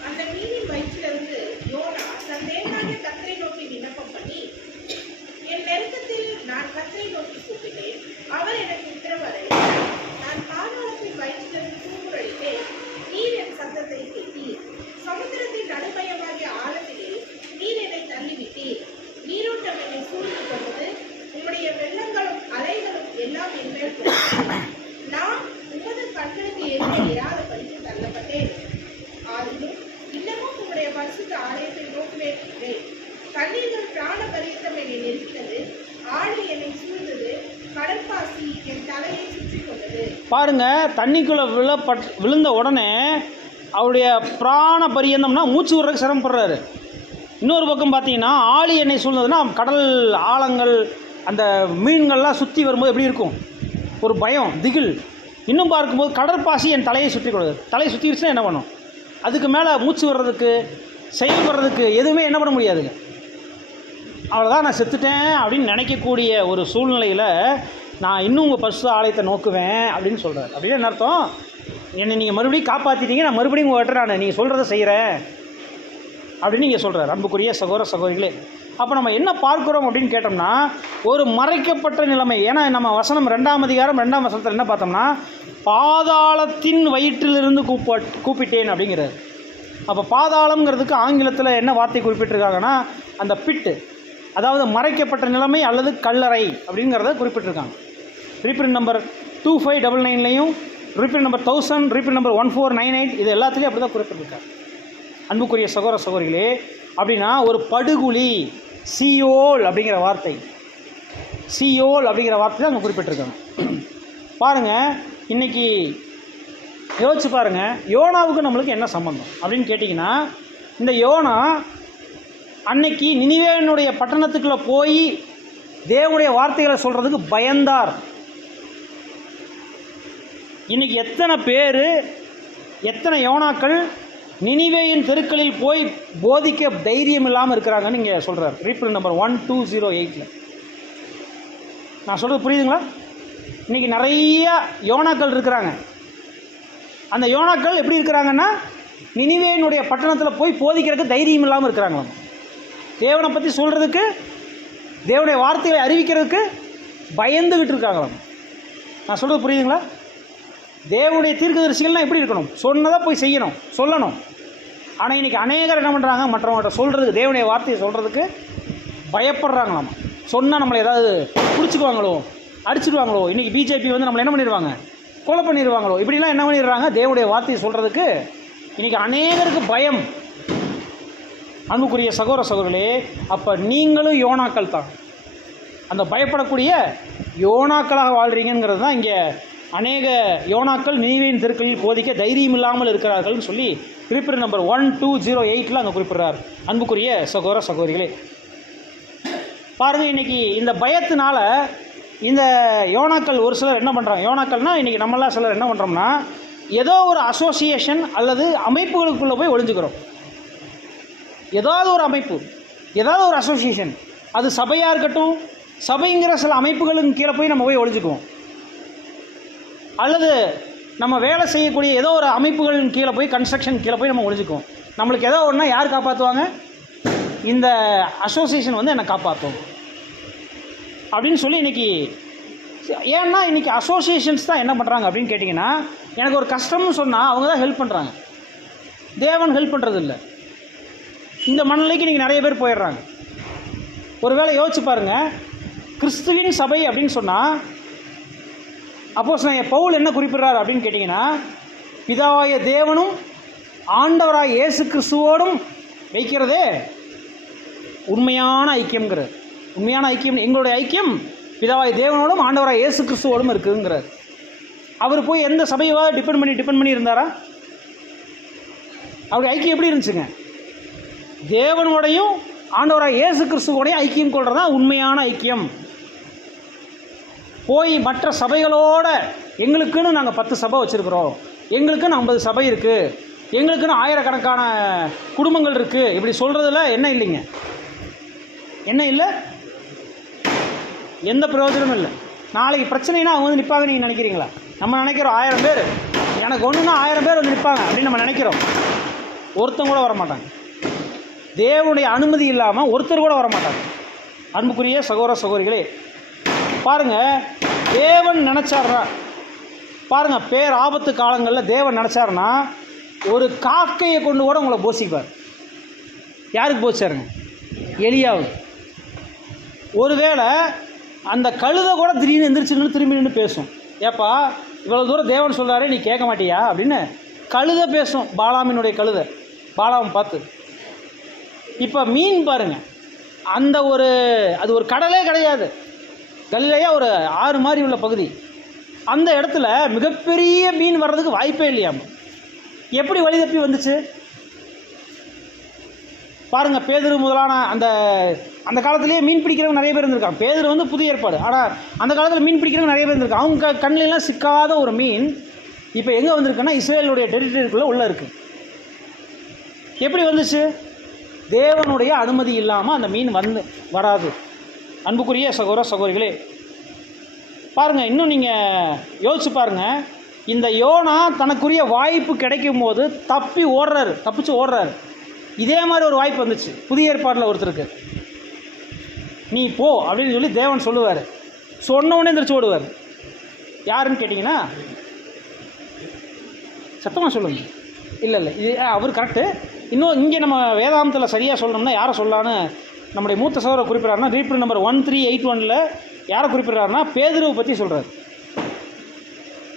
அந்த மீனின் வயிற்றிலிருந்து யோனா தன் தேவனாகிய கர்த்தரை நோக்கி விண்ணப்பம் பண்ணி, என் நெருக்கத்தில் நான் கர்த்தரை நோக்கி கூப்பிட்டேன், அவர் எனக்கு உத்தரவருளினார். நான் பாதாளத்தின் வயிற்றிலிருந்து கூக்குரலிட்டேன், நீர் என் சத்தத்தை கேட்டீர். சமுத்திரத்தின் நடுமையமாகிய ஆழத்திலே நீர் என்னை தள்ளிவிட்டீர். நீரோட்டம் என்னை சூழ்ந்து கொண்டது, உம்முடைய வெள்ளங்களும் அலைகளும் எல்லாம் என் மேல் போட்டது. நான் உமது கண்களுக்கு எதிரே இராதபடிக்கு தள்ளப்பட்டேன். ஆதிலும் இன்னமும் உம்முடைய பரிசுத்த ஆலயத்தை நோக்குவேன். கண்ணீர்கள் பிராண பரியந்தம் என்னை நெருக்கினது, ஆழி என்னை சூழ்ந்தது, கடற்பாசி என் தலையை சுற்றி கொண்டது. பாருங்க, தண்ணிக்குள்ளே விழுந்த உடனே அவருடைய பிராண பரியந்தம்னா மூச்சு விடுறதுக்கு சிரமப்படுறாரு. இன்னொரு பக்கம் பார்த்தீங்கன்னா ஆழி என்னை சூழ்ந்ததுன்னா கடல் ஆழங்கள், அந்த மீன்கள்லாம் சுற்றி வரும்போது எப்படி இருக்கும், ஒரு பயம், திகில். இன்னும் பார்க்கும்போது கடற்பாசி என் தலையை சுற்றி கொள்ளுது. தலையை சுற்றிடுச்சுன்னா என்ன பண்ணும்? அதுக்கு மேலே மூச்சு வர்றதுக்கு, செயல்படுறதுக்கு எதுவுமே என்ன பண்ண முடியாதுங்க. அவ்வளோதான், நான் செத்துட்டேன் அப்படின்னு நினைக்கக்கூடிய ஒரு சூழ்நிலையில் நான் இன்னும் உங்கள் பரிசுத்த ஆலயத்தை நோக்குவேன் அப்படின்னு சொல்கிறார். அப்படின்னு என்ன அர்த்தம்? என்னை நீங்கள் மறுபடியும் காப்பாற்றிட்டீங்க, நான் மறுபடியும் உங்கள்கிட்ட நான் நீங்கள் சொல்கிறத செய்கிறேன் அப்படின்னு நீங்கள் சொல்கிறார். அன்புக்குரிய சகோதர சகோதரிகளே, அப்போ நம்ம என்ன பார்க்குறோம் அப்படின்னு கேட்டோம்னா, ஒரு மறைக்கப்பட்ட நிலைமை. ஏன்னா நம்ம வசனம் 2ஆம் அதிகாரம் 2ஆம் வசனத்தில் என்ன பார்த்தோம்னா, பாதாளத்தின் வயிற்றிலிருந்து கூப்பிட்டேன் அப்படிங்கிறார். அப்போ பாதாளம்ங்கிறதுக்கு ஆங்கிலத்தில் என்ன வார்த்தை குறிப்பிட்டிருக்காங்கன்னா, அந்த பிட்டு, அதாவது மறைக்கப்பட்ட நிலைமை அல்லது கல்லறை அப்படிங்கிறத குறிப்பிட்டிருக்காங்க. ரீப்ரிண்ட் நம்பர் 2599லையும் ரீப்ரிண்ட் நம்பர் 1000, ரீப்ரிண்ட் நம்பர் 1498 இது எல்லாத்துலேயும் அப்படி தான் குறிப்பிட்டிருக்காங்க. அன்புக்குரிய சகோதர சகோதரிகளே, அப்படின்னா ஒரு படுகுழி, சியோல் அப்படிங்கிற வார்த்தை, சியோல் அப்படிங்கிற வார்த்தை தான் அங்கே குறிப்பிட்டிருக்காங்க. பாருங்கள், இன்றைக்கி யோசிச்சு பாருங்கள், யோனாவுக்கு நம்மளுக்கு என்ன சம்பந்தம் அப்படின்னு கேட்டிங்கன்னா, இந்த யோனா அன்னைக்கு நினிவேனுடைய பட்டணத்துக்குள்ளே போய் தேவனுடைய வார்த்தைகளை சொல்கிறதுக்கு பயந்தார். இன்றைக்கி எத்தனை பேர், எத்தனை யோனாக்கள் நினிவேயின் தெருக்களில் போய் போதிக்க தைரியம் இல்லாமல் இருக்கிறாங்கன்னு இங்கே சொல்கிறார். Reprint number 1208. நான் சொல்கிறது புரியுதுங்களா? இன்றைக்கி நிறையா யோனாக்கள் இருக்கிறாங்க. அந்த யோனாக்கள் எப்படி இருக்கிறாங்கன்னா, நினிவேயினுடைய பட்டணத்தில் போய் போதிக்கிறதுக்கு தைரியம் இல்லாமல் இருக்கிறாங்க. தேவனை பற்றி சொல்கிறதுக்கு, தேவனுடைய வார்த்தைகளை அறிவிக்கிறதுக்கு பயந்துக்கிட்டு இருக்காங்களாம். நான் சொல்கிறது புரியுதுங்களா? தேவனுடைய தீர்க்கதரிசிகள்லாம் எப்படி இருக்கணும்? சொன்னதாக போய் செய்யணும், சொல்லணும். ஆனால் இன்றைக்கி அநேகர் என்ன பண்ணுறாங்க, மற்றவங்கள்ட்ட சொல்கிறதுக்கு, தேவனுடைய வார்த்தையை சொல்கிறதுக்கு பயப்படுறாங்களாம். சொன்னால் நம்மளை ஏதாவது பிடிச்சிக்குவாங்களோ, அடிச்சுடுவாங்களோ, இன்றைக்கி பிஜேபி வந்து நம்மளை என்ன பண்ணிடுவாங்க, கொலை பண்ணிடுவாங்களோ, இப்படிலாம் என்ன பண்ணிடுறாங்க, தேவனுடைய வார்த்தையை சொல்கிறதுக்கு இன்றைக்கி அநேகருக்கு பயம். அன்புக்குரிய சகோதர சகோதரர்களே, அப்போ நீங்களும் யோனாக்கள் தான், அந்த பயப்படக்கூடிய யோனாக்களாக வாழ்கிறீங்கிறது தான் இங்கே அநேக யோனாக்கள் நினிவேயின் தெருக்களில் போதிக்க தைரியம் இல்லாமல் இருக்கிறார்கள்னு சொல்லி ரீப்ரிண்ட் நம்பர் 1208 அங்கே குறிப்பிடுறார். அன்புக்குரிய சகோதர சகோதரிகளே, பாருங்கள், இன்றைக்கி இந்த பயத்தினால இந்த யோனாக்கள் ஒரு சிலர் என்ன பண்ணுறாங்க, யோனாக்கள்னால் இன்றைக்கி நம்மளாம் சிலர் என்ன பண்ணுறோம்னா, ஏதோ ஒரு அசோசியேஷன் அல்லது அமைப்புகளுக்குள்ளே போய் ஒளிஞ்சுக்கிறோம். ஏதாவது ஒரு அமைப்பு, ஏதாவது ஒரு அசோசியேஷன், அது சபையாக இருக்கட்டும், சபைங்கிற சில அமைப்புகளுக்கு கீழே போய் நம்ம போய் ஒளிஞ்சுக்குவோம். அல்லது நம்ம வேலை செய்யக்கூடிய ஏதோ ஒரு அமைப்புகளின் கீழே போய், கன்ஸ்ட்ரக்ஷன் கீழே போய் நம்ம ஒளிஞ்சுக்குவோம். நம்மளுக்கு ஏதோ ஒன்றா யார் காப்பாற்றுவாங்க, இந்த அசோசியேஷன் வந்து என்னை காப்பாற்றும் அப்படின்னு சொல்லி இன்றைக்கி. ஏன்னா இன்றைக்கி அசோசியேஷன்ஸ் தான் என்ன பண்ணுறாங்க அப்படின்னு கேட்டிங்கன்னா, எனக்கு ஒரு கஷ்டம்னு சொன்னால் அவங்க தான் ஹெல்ப் பண்ணுறாங்க, தேவன் ஹெல்ப் பண்ணுறது இல்லை. இந்த மனநிலைக்கு இன்றைக்கி நிறைய பேர் போயிடுறாங்க. ஒருவேளை யோசிச்சு பாருங்கள், கிறிஸ்துவின் சபை அப்படின்னு சொன்னால் அப்போஸ்தலனாகிய பவுல் என்ன குறிப்பிடுறார் அப்படின்னு கேட்டிங்கன்னா, பிதாவாய தேவனும் ஆண்டவராக இயேசு கிறிஸ்துவோடும் வைக்கிறதே உண்மையான ஐக்கியம்ங்கிறார். உண்மையான ஐக்கியம், எங்களுடைய ஐக்கியம் பிதாவாய தேவனோடும் ஆண்டவராக இயேசு கிறிஸ்துவோடும் இருக்குங்கிறார். அவர் போய் எந்த சபையாவது டிபெண்ட் பண்ணி இருந்தாரா? அவருடைய ஐக்கியம் எப்படி இருந்துச்சுங்க? தேவனோடையும் ஆண்டவராக இயேசு கிறிஸ்துவோடையும் ஐக்கியம் கொள்கிறது தான் உண்மையான ஐக்கியம். போய் மற்ற சபைகளோட, எங்களுக்குன்னு நாங்கள் 10 சபை வச்சுருக்குறோம், எங்களுக்குன்னு 50 சபை இருக்குது, எங்களுக்குன்னு ஆயிரக்கணக்கான குடும்பங்கள் இருக்குது, இப்படி சொல்கிறதுல என்ன இல்லைங்க, என்ன இல்லை, எந்த பிரயோஜனமும் இல்லை. நாளைக்கு பிரச்சனைனா அவங்க வந்து நிற்பாங்க நீங்கள் நினைக்கிறீங்களா? நம்ம நினைக்கிறோம் 1000 பேர், எனக்கு ஒன்றுனா 1000 பேர் வந்து நிற்பாங்க அப்படின்னு நம்ம நினைக்கிறோம். ஒருத்தங்க கூட வரமாட்டாங்க. தேவனுடைய அனுமதி இல்லாமல் ஒருத்தர் கூட வரமாட்டாங்க. அன்புக்குரிய சகோதர சகோதரிகளே, பாருங்கள், தேவன் நினச்சார்னா, பாருங்கள், பேர் ஆபத்து காலங்களில் தேவன் நினச்சாருன்னா ஒரு காக்கையை கொண்டு கூட உங்களை போசிப்பார். யாருக்கு போச்சாருங்க? எலியாவுக்கு. ஒருவேளை அந்த கழுதை கூட திடீர்னு எந்திரிச்சுன்னு திரும்பி நின்று பேசும். ஏப்பா இவ்வளோ தூரம் தேவன் சொல்கிறாரு, நீ கேட்க மாட்டியா அப்படின்னு கழுதை பேசும். பாலாமினுடைய கழுதை பாலாமை பார்த்து. இப்போ மீன் பாருங்கள், அந்த அது ஒரு கடலே கிடையாது, கலிலேயா ஒரு ஆறு மாதிரி உள்ள பகுதி. அந்த இடத்துல மிகப்பெரிய மீன் வர்றதுக்கு வாய்ப்பே இல்லையாம். எப்படி வழி தப்பி வந்துச்சு பாருங்கள். பேதுரு முதலான அந்த காலத்துலேயே மீன் பிடிக்கிறவங்க நிறைய பேர் இருந்திருக்காங்க. பேதுரு வந்து புதிய ஏற்பாடு, ஆனால் அந்த காலத்தில் மீன் பிடிக்கிறவங்க நிறைய பேர் இருந்திருக்காங்க. அவங்க கண்ணிலெலாம் சிக்காத ஒரு மீன் இப்போ எங்கே வந்திருக்குன்னா இஸ்ரேலுடைய டெரிட்டரிக்குள்ளே உள்ளே இருக்குது. எப்படி வந்துச்சு? தேவனுடைய அனுமதி இல்லாமல் அந்த மீன் வராது. அன்புக்குரிய சகோதர சகோதரிகளே, பாருங்கள், இன்னும் நீங்கள் யோசிச்சு பாருங்கள். இந்த யோனா தனக்குரிய வாய்ப்பு கிடைக்கும் போது தப்பிச்சு ஓடுறாரு. இதே மாதிரி ஒரு வாய்ப்பு வந்துச்சு புதிய ஏற்பாட்டில் ஒருத்தருக்கு. நீ போ அப்படின்னு சொல்லி தேவன் சொல்லுவார். சொன்னவொடனே எந்திரிச்சு ஓடுவார். யாருன்னு கேட்டிங்கன்னா, சத்தமாக சொல்லுங்க. இல்லை இது அவர் கரெக்டு. இன்னும் இங்கே நம்ம வேதாந்தத்தில் சரியாக சொல்லணும்னா யாரை சொல்லலான்னு நம்முடைய மூத்த சகோதரர் குறிப்பிட்றாருன்னா, ரீப்ரிண்ட் நம்பர் 1381 யாரை குறிப்பிட்றாருன்னா பேதுருவை பற்றி சொல்கிறார்.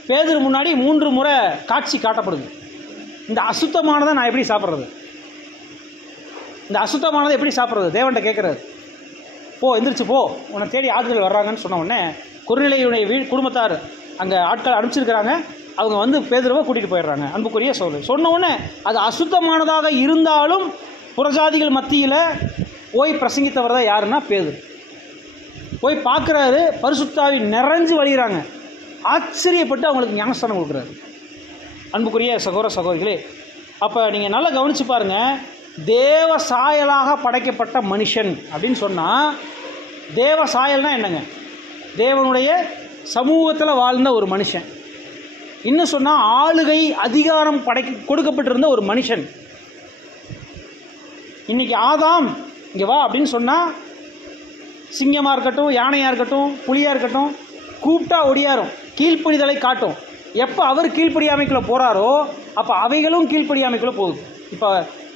பேதுரு முன்னாடி 3 முறை காட்சி காட்டப்படுது. இந்த அசுத்தமானதை நான் எப்படி சாப்பிட்றது, இந்த அசுத்தமானதை எப்படி சாப்பிட்றது தேவன்கிட்ட கேட்குறாரு. போ, எந்திரிச்சு போ, உன்னை தேடி ஆட்கள் வர்றாங்கன்னு சொன்ன உடனே குறுநிலையுடைய குடும்பத்தார் அங்கே ஆட்கள் அனுப்பிச்சிருக்கிறாங்க. அவங்க வந்து பேதுருவை கூட்டிகிட்டு போயிடுறாங்க. அன்புக்குரிய சகோதரர், சொன்ன உடனே அது அசுத்தமானதாக இருந்தாலும் புறஜாதிகள் மத்தியில் போய் பிரசங்கித்தவர் தான் யாருன்னா பேதுரு. போய் பார்க்குறாரு, பரிசுத்தாவி நிறைஞ்சு வழிகிறாங்க. ஆச்சரியப்பட்டு அவங்களுக்கு ஞானஸ்தானம் கொடுக்குறாரு. அன்புக்குரிய சகோதர சகோதரிகளே, அப்போ நீங்கள் நல்லா கவனித்து பாருங்கள். தேவ சாயலாக படைக்கப்பட்ட மனுஷன் அப்படின்னு சொன்னால், தேவ சாயல்னால் என்னங்க? தேவனுடைய சமூகத்தில் வாழ்ந்த ஒரு மனுஷன். இன்னும் சொன்னால் ஆளுகை அதிகாரம் கொடுக்கப்பட்டிருந்த ஒரு மனுஷன். இன்றைக்கி ஆதாம் இங்கே வா அப்படின்னு சொன்னால், சிங்கமாக இருக்கட்டும், யானையாக இருக்கட்டும், புலியாக இருக்கட்டும், கூப்பிட்டா ஒடியாரும், கீழ்ப்படிதலை காட்டும். எப்போ அவர் கீழ்ப்படியாமைக்குள்ளே போகிறாரோ அப்போ அவைகளும் கீழ்ப்படியாமைக்குள்ளே போகுது. இப்போ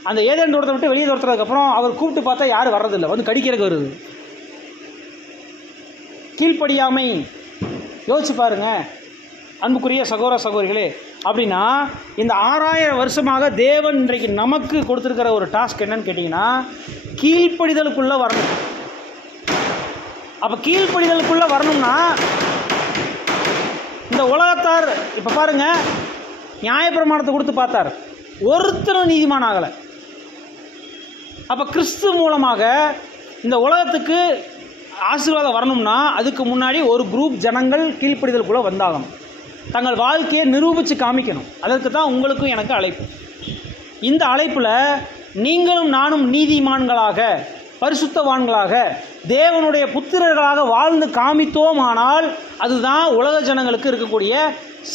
அந்த ஏதேன் தோட்டத்தை விட்டு வெளியே துரத்துறதுக்கப்புறம் அவர் கூப்பிட்டு பார்த்தா யாரும் வர்றதில்லை, வந்து கடிக்கிறதுக்கு வருது. கீழ்ப்படியாமை யோசிச்சு பாருங்கள் அன்புக்குரிய சகோதர சகோதரிகளே. அப்படின்னா இந்த 6000 வருஷமாக தேவன் இன்றைக்கு நமக்கு கொடுத்துருக்கிற ஒரு டாஸ்க் என்னன்னு கேட்டிங்கன்னா, கீழ்ப்படிதலுக்குள்ளே வரணும். அப்போ கீழ்ப்படிதலுக்குள்ளே வரணும்னா இந்த உலகத்தார் இப்போ பாருங்கள், நியாயப்பிரமாணத்தை கொடுத்து பார்த்தார், ஒருத்தரும் நீதிமான் ஆகலை. அப்போ கிறிஸ்து மூலமாக இந்த உலகத்துக்கு ஆசீர்வாதம் வரணும்னா அதுக்கு முன்னாடி ஒரு குரூப் ஜனங்கள் கீழ்ப்படிதலுக்குள்ளே வந்தாகணும். தங்கள் வாழ்க்கையை நிரூபித்து காமிக்கணும். அதற்கு தான் உங்களுக்கும் எனக்கு அழைப்பு. இந்த அழைப்பில் நீங்களும் நானும் நீதிமான்களாக, பரிசுத்தவான்களாக, தேவனுடைய புத்திரர்களாக வாழ்ந்து காமித்தோமானால் அதுதான் உலக ஜனங்களுக்கு இருக்கக்கூடிய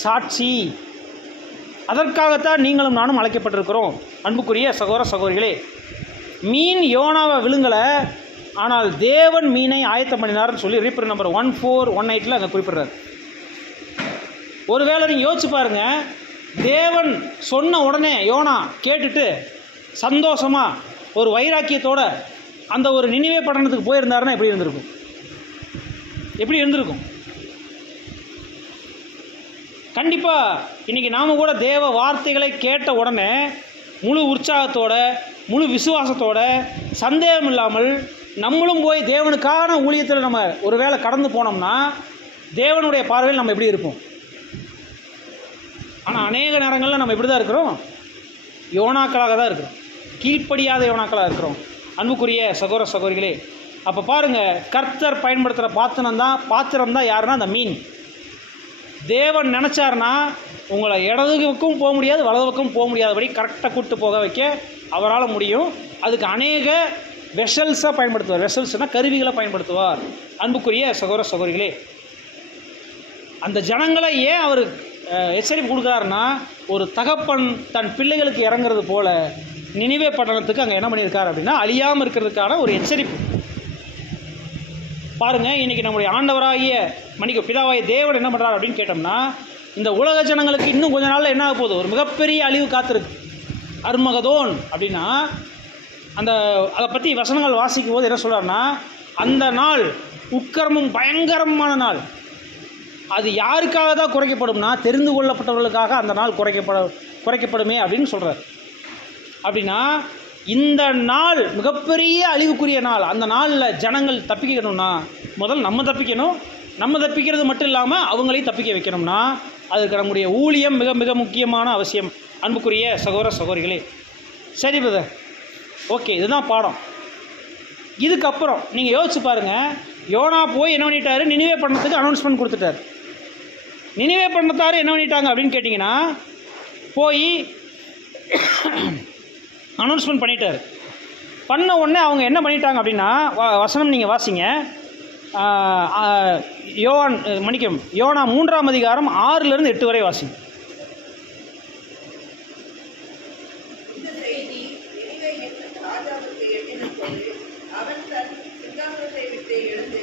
சாட்சி. அதற்காகத்தான் நீங்களும் நானும் அழைக்கப்பட்டிருக்கிறோம். அன்புக்குரிய சகோதர சகோதரிகளே, மீன் யோனாவை விழுங்கலை, ஆனால் தேவன் மீனை ஆயத்தம் பண்ணினார்னு சொல்லி ரீப்ரிண்ட் நம்பர் 1418 அங்கே குறிப்பிட்றாரு. ஒருவேளை நீங்கள் யோசிச்சு பாருங்கள், தேவன் சொன்ன உடனே யோனா கேட்டுட்டு சந்தோஷமாக ஒரு வைராக்கியத்தோடு அந்த ஒரு நினைவே பட்டணத்துக்கு போயிருந்தாருன்னா எப்படி இருந்திருக்கும்? எப்படி இருந்திருக்கும்? கண்டிப்பாக இன்றைக்கி நாம் கூட தேவ வார்த்தைகளை கேட்ட உடனே முழு உற்சாகத்தோட, முழு விசுவாசத்தோட, சந்தேகம் இல்லாமல் நம்மளும் போய் தேவனுக்கான ஊழியத்தில் நம்ம ஒரு வேளை கடந்து போனோம்னா தேவனுடைய பார்வையில் நம்ம எப்படி இருப்போம்? ஆனால் அநேக நேரங்களில் நம்ம எப்படி தான் இருக்கிறோம்? யோனாக்களாக தான் இருக்கிறோம், கீழ்ப்படியாத யோனாக்களாக இருக்கிறோம். அன்புக்குரிய சகோதர சகோதரிகளே, அப்போ பாருங்கள், கர்த்தர் பயன்படுத்துகிற பாத்திரம் தான் யாருன்னா அந்த மீன். தேவன் நினச்சார்னா உங்களை இடதுக்கும் போக முடியாது, வலது பக்கம் போக முடியாதபடி கரெக்டாக கூப்பிட்டு போக வைக்க அவரால் முடியும். அதுக்கு அநேக வெசல்ஸாக பயன்படுத்துவார். வெசல்ஸ்னால் கருவிகளை பயன்படுத்துவார். அன்புக்குரிய சகோதர சகோதரிகளே, அந்த ஜனங்களை ஏன் அவர் எச்சரிப்பு கொடுக்குறாருன்னா, ஒரு தகப்பன் தன் பிள்ளைகளுக்கு இறங்குறது போல நினிவே பட்டணத்துக்கு அங்கே என்ன பண்ணியிருக்காரு அப்படின்னா, அழியாமல் இருக்கிறதுக்கான ஒரு எச்சரிப்பு. பாருங்கள், இன்றைக்கி நம்முடைய ஆண்டவராகிய பிதாவாகிய தேவன் என்ன பண்ணுறாரு அப்படின்னு கேட்டோம்னா, இந்த உலக ஜனங்களுக்கு இன்னும் கொஞ்ச நாளில் என்ன ஆக போகுது, ஒரு மிகப்பெரிய அழிவு காத்திருக்கு. அர்மகதோன் அப்படின்னா அதை பற்றி வசனங்கள் வாசிக்கும் போது என்ன சொல்கிறாருன்னா, அந்த நாள் உட்கரமும் பயங்கரமான நாள். அது யாருக்காக தான் குறைக்கப்படும்னா, தெரிந்து கொள்ளப்பட்டவர்களுக்காக அந்த நாள் குறைக்கப்படுமே அப்படின்னு சொல்கிறார். அப்படின்னா இந்த நாள் மிகப்பெரிய அழிவுக்குரிய நாள். அந்த நாளில் ஜனங்கள் தப்பிக்கணும்னா முதல் நம்ம தப்பிக்கணும். நம்ம தப்பிக்கிறது மட்டும் இல்லாமல் அவங்களையும் தப்பிக்க வைக்கணும்னா அதுக்கு நம்முடைய ஊழியம் மிக மிக முக்கியமான அவசியம். அன்புக்குரிய சகோதர சகோதரிகளே, சரி பிரதர், ஓகே, இதுதான் பாடம். இதுக்கப்புறம் நீங்கள் யோசிச்சு பாருங்கள், யோனா போய் என்ன பண்ணிட்டாரு, நினிவே பட்டணத்துக்கு அனௌன்ஸ்மெண்ட் கொடுத்துட்டார். நினிவே பட்டணத்தார் என்ன பண்ணிட்டாங்க அப்படின்னு கேட்டிங்கன்னா, போய் அனௌன்ஸ்மெண்ட் பண்ணிட்டார். பண்ண உடனே அவங்க என்ன பண்ணிட்டாங்க அப்படின்னா, வசனம் நீங்கள் வாசிங்க, யோனா 3ஆம் அதிகாரம் 6லிருந்து 8 வரை வாசிங்க. இந்த செய்தி நினிவேயின் ராஜாவுக்கு எட்டினபோது, அவன் தன் சிங்காசனத்தை விட்டு எழுந்து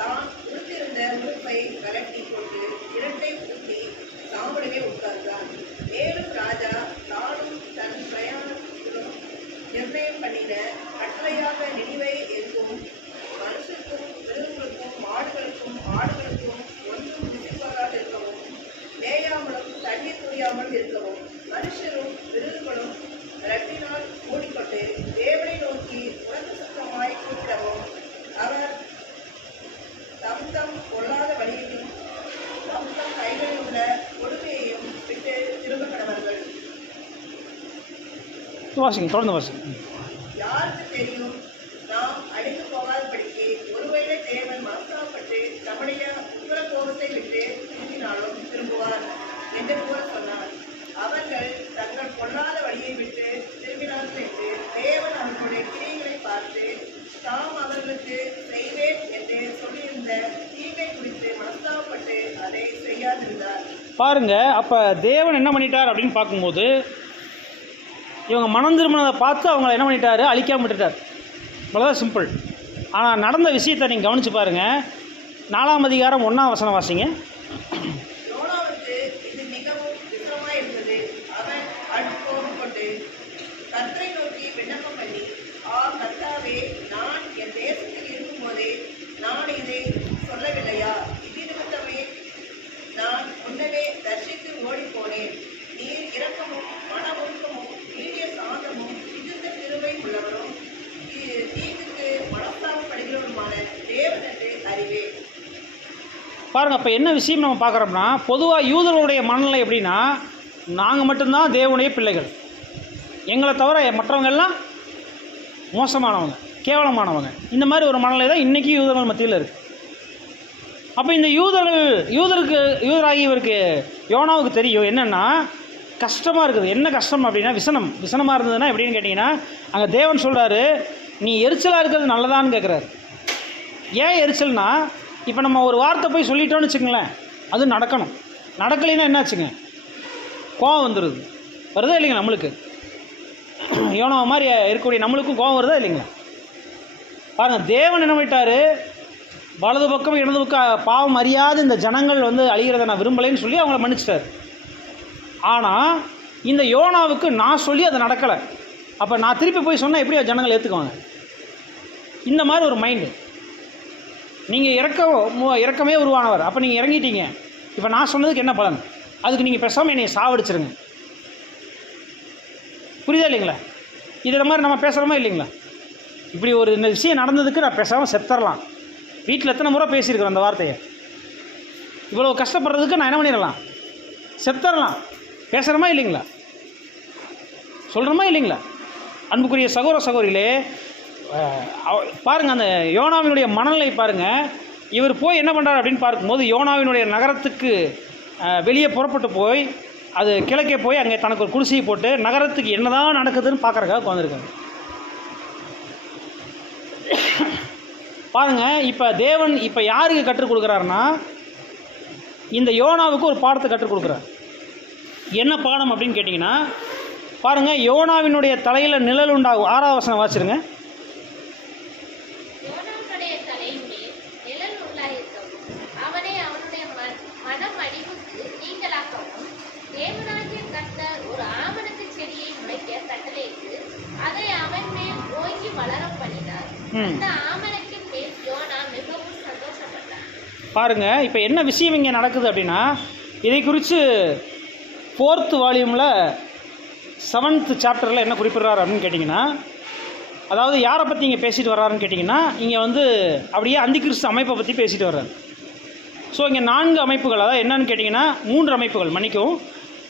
தான் உடுத்திருந்த உடுப்பை கலட்டி கொண்டு இரட்டை ஊற்றி சாம்பலிலே உட்கார்ந்தான். மேலும் ராஜா தானும் தன் பிரயாணத்திலும் நிர்ணயம் பண்ணின கட்டளையாக நினிவே எங்கும் மனுஷருக்கும் மிருகங்களுக்கும் மாடுகளுக்கும் ஆடுகளுக்கும் ஒன்றும் விசிப்பாக இருக்கவும், மேயாமலும் தண்ணீர் குடியாமல் இருக்கவும், மனுஷரும் மிருகங்களும் ரட்டினால் மூடிக்கொண்டு தேவனை நோக்கி உரத்த சத்தமாய் கூப்பிடவும், அவர் தம் தம் கொள்ளாத வழியையும் தம் தம் கைகளில் உள்ள கொடுமையையும் விட்டு திரும்ப கடவர்கள். வாசிங்க, தொடர்ந்து வாசிங்க. யாருக்கு தெரியும், நாம் அழிந்து போகாதபடிக்கு ஒருவேளை தேவன் மனஸ்தாபப்பட்டு நம்முடைய உக்கிர கோபத்தை விட்டு திரும்பினாலும் திரும்புவார் என்று கூற சொன்னார். அவர்கள் தங்கள் கொள்ளாத வழியை விட்டு திரும்பினார்கள் என்று தேவன் அவர்களுடைய கிரியைகளை பார்த்து தாம் அவர்களுக்கு செய்வேன் என்று சொல்லியிருந்த தீங்கை குறித்து மனஸ்தாபப்பட்டு அதை செய்யாதிருந்தார். பாருங்க, அப்போ தேவன் என்ன பண்ணிட்டார் அப்படின்னு பார்க்கும்போது, இவங்க மனம் திரும்பினதை பார்த்து அவங்கள என்ன பண்ணிட்டாரு, அழிக்காம விட்டுட்டார். அவ்வளோதான், சிம்பிள். ஆனால் நடந்த விஷயத்தை நீங்கள் கவனித்து பாருங்கள். 4ஆம் அதிகாரம் 1ஆம் வசனம் வாசிங்க. யோனாவுக்கு இது மிகவும் விசிரமாய் இருந்தது. அவன் கோபம் கொண்டு கர்த்தரை நோக்கி விண்ணப்பம் பண்ணி, கர்த்தாவே, நான் என் தேசத்தில் இருக்கும்போதே நான் இதை சொல்லவில்லையா? இது நிமித்தமே நான் முன்னமே தர்ஷித்து ஓடிப்போனேன். நீர் இரக்கமும் மன ஒழுக்கமும் நீடிய சாந்தமும் மிகுந்த கிருபை உள்ளவரும் தீங்குக்கு மனஸ்தாபப்படுகிறவருமான தேவன் என்று அறிவேன். பாருங்கள், அப்போ என்ன விஷயம் நம்ம பார்க்குறோம்னா, பொதுவாக யூதர்களுடைய மனநிலை எப்படின்னா, நாங்கள் மட்டும்தான் தேவனுடைய பிள்ளைகள், எங்களை தவிர மற்றவங்கெல்லாம் மோசமானவங்க, கேவலமானவங்க. இந்த மாதிரி ஒரு மனநிலை தான் இன்றைக்கி யூதர்கள் மத்தியில் இருக்குது. அப்போ இந்த யூதராகியவருக்கு யோனாவுக்கு தெரியும் என்னென்னா கஷ்டமாக இருக்குது. என்ன கஷ்டம் அப்படின்னா, விசனமாக இருந்ததுன்னா எப்படின்னு கேட்டிங்கன்னா, அங்கே தேவன் சொல்கிறாரு, நீ எரிச்சலாக இருக்கிறது நல்லதான்னு கேட்குறாரு. ஏன் எரிச்சல்னா, இப்போ நம்ம ஒரு வார்த்தை போய் சொல்லிட்டோன்னு வச்சுக்கங்களேன், அது நடக்கணும். நடக்கலைன்னா என்னாச்சுங்க, கோவம் வந்துடுது. வருதா இல்லைங்க? நம்மளுக்கு யோனா மாதிரி இருக்கக்கூடிய நம்மளுக்கும் கோவம் வருதா இல்லைங்களா? பாருங்கள், தேவன் என்ன பண்ணிட்டாரு, வலது பக்கம் இடது பக்கம் பாவம் அறியாத இந்த ஜனங்கள் அழிகிறத நான் விரும்பலைன்னு சொல்லி அவங்கள மன்னிச்சிட்டார். ஆனால் இந்த யோனாவுக்கு நான் சொல்லி அது நடக்கலை. அப்போ நான் திருப்பி போய் சொன்னால் எப்படி ஜனங்கள் ஏற்றுக்குவாங்க? இந்த மாதிரி ஒரு மைண்டு. நீங்கள் இறக்கமே உருவானவர், அப்போ நீங்கள் இறங்கிட்டீங்க. இப்போ நான் சொன்னதுக்கு என்ன பலன்? அதுக்கு நீங்கள் பேசாமல் என்னை சாவடிச்சிருங்க. புரியுதா இல்லைங்களா? இதில் மாதிரி நம்ம பேசுகிறோமா இல்லைங்களா? இப்படி ஒரு இந்த விஷயம் நடந்ததுக்கு நான் பேசாமல் செத்துடலாம். வீட்டில் எத்தனை முறை பேசியிருக்கிறேன் அந்த வார்த்தையை. இவ்வளோ கஷ்டப்படுறதுக்கு நான் என்ன பண்ணிடலாம், செத்துடலாம். பேசுகிறோமா இல்லைங்களா? சொல்கிறோமா இல்லைங்களா? அன்புக்குரிய சகோதர சகோதரிகளே, பாருங்கள், அந்த யோனாவினுடைய மனநிலை பாருங்கள். இவர் போய் என்ன பண்ணுறாரு அப்படின்னு பார்க்கும்போது, யோனாவினுடைய நகரத்துக்கு வெளியே புறப்பட்டு போய் அது கிழக்கே போய் அங்கே தனக்கு ஒரு குடிசையை போட்டு நகரத்துக்கு என்னதான் நடக்குதுன்னு பார்க்குறக்காக உட்காந்துருக்காங்க. பாருங்கள், இப்போ தேவன் இப்போ யாருக்கு கற்றுக் கொடுக்குறாருன்னா, இந்த யோனாவுக்கு ஒரு பாடத்தை கற்றுக் கொடுக்குறார். என்ன பாடம் அப்படின்னு கேட்டிங்கன்னா, பாருங்கள், யோனாவினுடைய தலையில் நிழல் உண்டாகும். 6ஆவது வசனம் வாசிருங்க. யோனாவுடைய தலையின் மேல் நிழல் உண்டாயிருக்கவும், அவனை அவனுடைய மனமடிவுக்கு நீங்களாக்கவும், தேவனாகிய கர்த்தர் ஒரு ஆமணக்கு செடியை முளைக்க கட்டளையிட்டு அதை அவன் மேல் ஓங்கி வளரப் பண்ணினார். அந்த ஆமணக்கின் மேல் யோனா மிகவும் சந்தோஷப்பட்டான். பாருங்க, இப்போ என்ன விஷயம் இங்கே நடக்குது அப்படின்னா, இதை குறித்து 4th வால்யூமில் 7th சாப்டரில் என்ன குறிப்பிடுறாரு அப்படின்னு கேட்டிங்கன்னா, அதாவது யாரை பற்றி இங்கே பேசிட்டு வர்றாருன்னு கேட்டிங்கன்னா, இங்கே வந்து அப்படியே அந்திகிறிஸ்து அமைப்பை பற்றி பேசிட்டு வர்றாரு. ஸோ இங்கே 4 அமைப்புகள், அதாவது என்னன்னு கேட்டிங்கன்னா 3 அமைப்புகள், மன்னிக்கவும்,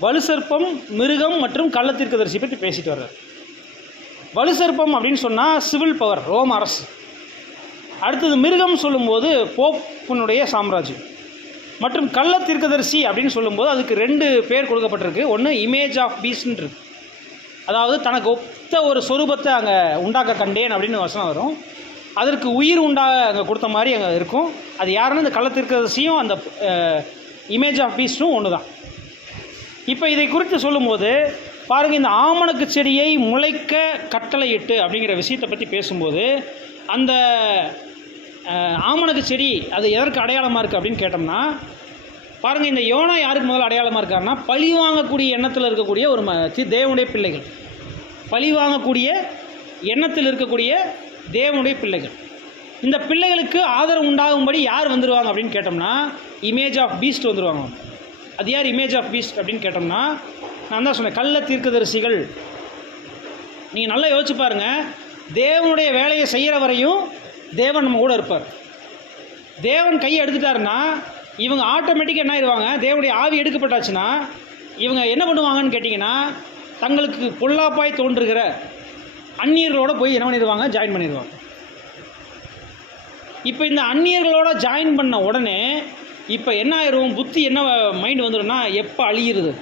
வலுசர்ப்பம், மிருகம் மற்றும் கள்ளத்தீர்க்கதரிசி பற்றி பேசிட்டு வர்றாரு. வலுசர்ப்பம் அப்படின்னு சொன்னால் சிவில் பவர், ரோம அரசு. அடுத்தது மிருகம் சொல்லும்போது போப்பினுடைய சாம்ராஜ்யம். மற்றும் கள்ள தீர்க்கதரிசி அப்படின்னு சொல்லும்போது அதுக்கு 2 பேர் கொடுக்கப்பட்டிருக்கு. ஒன்று இமேஜ் ஆஃப் பீஸ்ட்னு இருக்கு, அதாவது தனக்கு ஒத்த ஒரு சொரூபத்தை அங்கே உண்டாக்க கண்டேன் அப்படின்னு வசனம் வரும். அதற்கு உயிர் உண்டாக அங்கே கொடுத்த மாதிரி அங்கே இருக்கும். அது யாருன்னு இந்த கள்ள தீர்க்கதரிசியும் அந்த இமேஜ் ஆஃப் பீஸ்ட்டும் ஒன்று தான். இப்போ இதை குறித்து சொல்லும்போது பாருங்கள், இந்த ஆமணக்கு செடியை முளைக்க கட்டளையிட்டு அப்படிங்கிற விஷயத்தை பற்றி பேசும்போது, அந்த ஆமணக்கு செடி அது எதற்கு அடையாளமாக இருக்குது அப்படின்னு கேட்டோம்னா, பாருங்கள், இந்த யோனா யாருக்கு முதல்ல அடையாளமாக இருக்காருன்னா, பழி வாங்கக்கூடிய எண்ணத்தில் இருக்கக்கூடிய ஒரு தேவனுடைய பிள்ளைகள். பழி வாங்கக்கூடிய எண்ணத்தில் இருக்கக்கூடிய தேவனுடைய பிள்ளைகள். இந்த பிள்ளைகளுக்கு ஆதரவு உண்டாகும்படி யார் வந்துடுவாங்க அப்படின்னு கேட்டோம்னா, இமேஜ் ஆஃப் பீஸ்ட் வந்துடுவாங்க. அது யார் இமேஜ் ஆஃப் பீஸ்ட் அப்படின்னு கேட்டோம்னா, நான் தான் சொன்னேன், கள்ள தீர்க்கதரிசிகள். நீங்கள் நல்லா யோசிச்சு பாருங்கள், தேவனுடைய வேலையை செய்கிற வரையும் தேவன் நம்ம கூட இருப்பார். தேவன் கையை எடுத்துட்டாருன்னா இவங்க ஆட்டோமேட்டிக்காக என்ன ஆயிடுவாங்க, தேவனுடைய ஆவி எடுக்கப்பட்டாச்சுன்னா இவங்க என்ன பண்ணுவாங்கன்னு கேட்டிங்கன்னா, தங்களுக்கு பொல்லாப்பாய் தோன்றுகிற அந்நியர்களோட போய் என்ன பண்ணிடுவாங்க, ஜாயின் பண்ணிடுவாங்க. இப்போ இந்த அந்நியர்களோட ஜாயின் பண்ண உடனே இப்போ என்ன ஆயிரும், புத்தி என்ன மைண்டு வந்துடும்னா, எப்போ அழியிறது,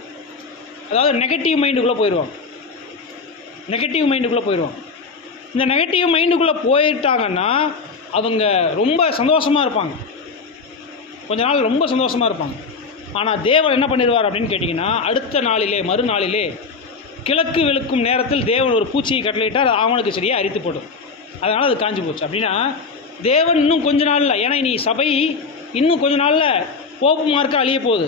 அதாவது நெகட்டிவ் மைண்டுக்குள்ளே போயிடுவாங்க. நெகட்டிவ் மைண்டுக்குள்ளே போயிடுவாங்க. இந்த நெகட்டிவ் மைண்டுக்குள்ளே போயிட்டாங்கன்னா அவங்க ரொம்ப சந்தோஷமாக இருப்பாங்க, கொஞ்ச நாள் ரொம்ப சந்தோஷமாக இருப்பாங்க. ஆனால் தேவன் என்ன பண்ணிடுவார் அப்படின்னு கேட்டிங்கன்னா, அடுத்த நாளிலே மறுநாளிலே கிழக்கு வெளுக்கும் நேரத்தில் தேவன் ஒரு பூச்சியை கட்டளையிட்டால் அது ஆமணக்கு செடியை அரித்து போடும். அதனால் அது காஞ்சி போச்சு. அப்படின்னா தேவன் இன்னும் கொஞ்ச நாளில், ஏன்னா இனி சபை இன்னும் கொஞ்ச நாளில் போப்பு மார்க்க அழிய போகுது.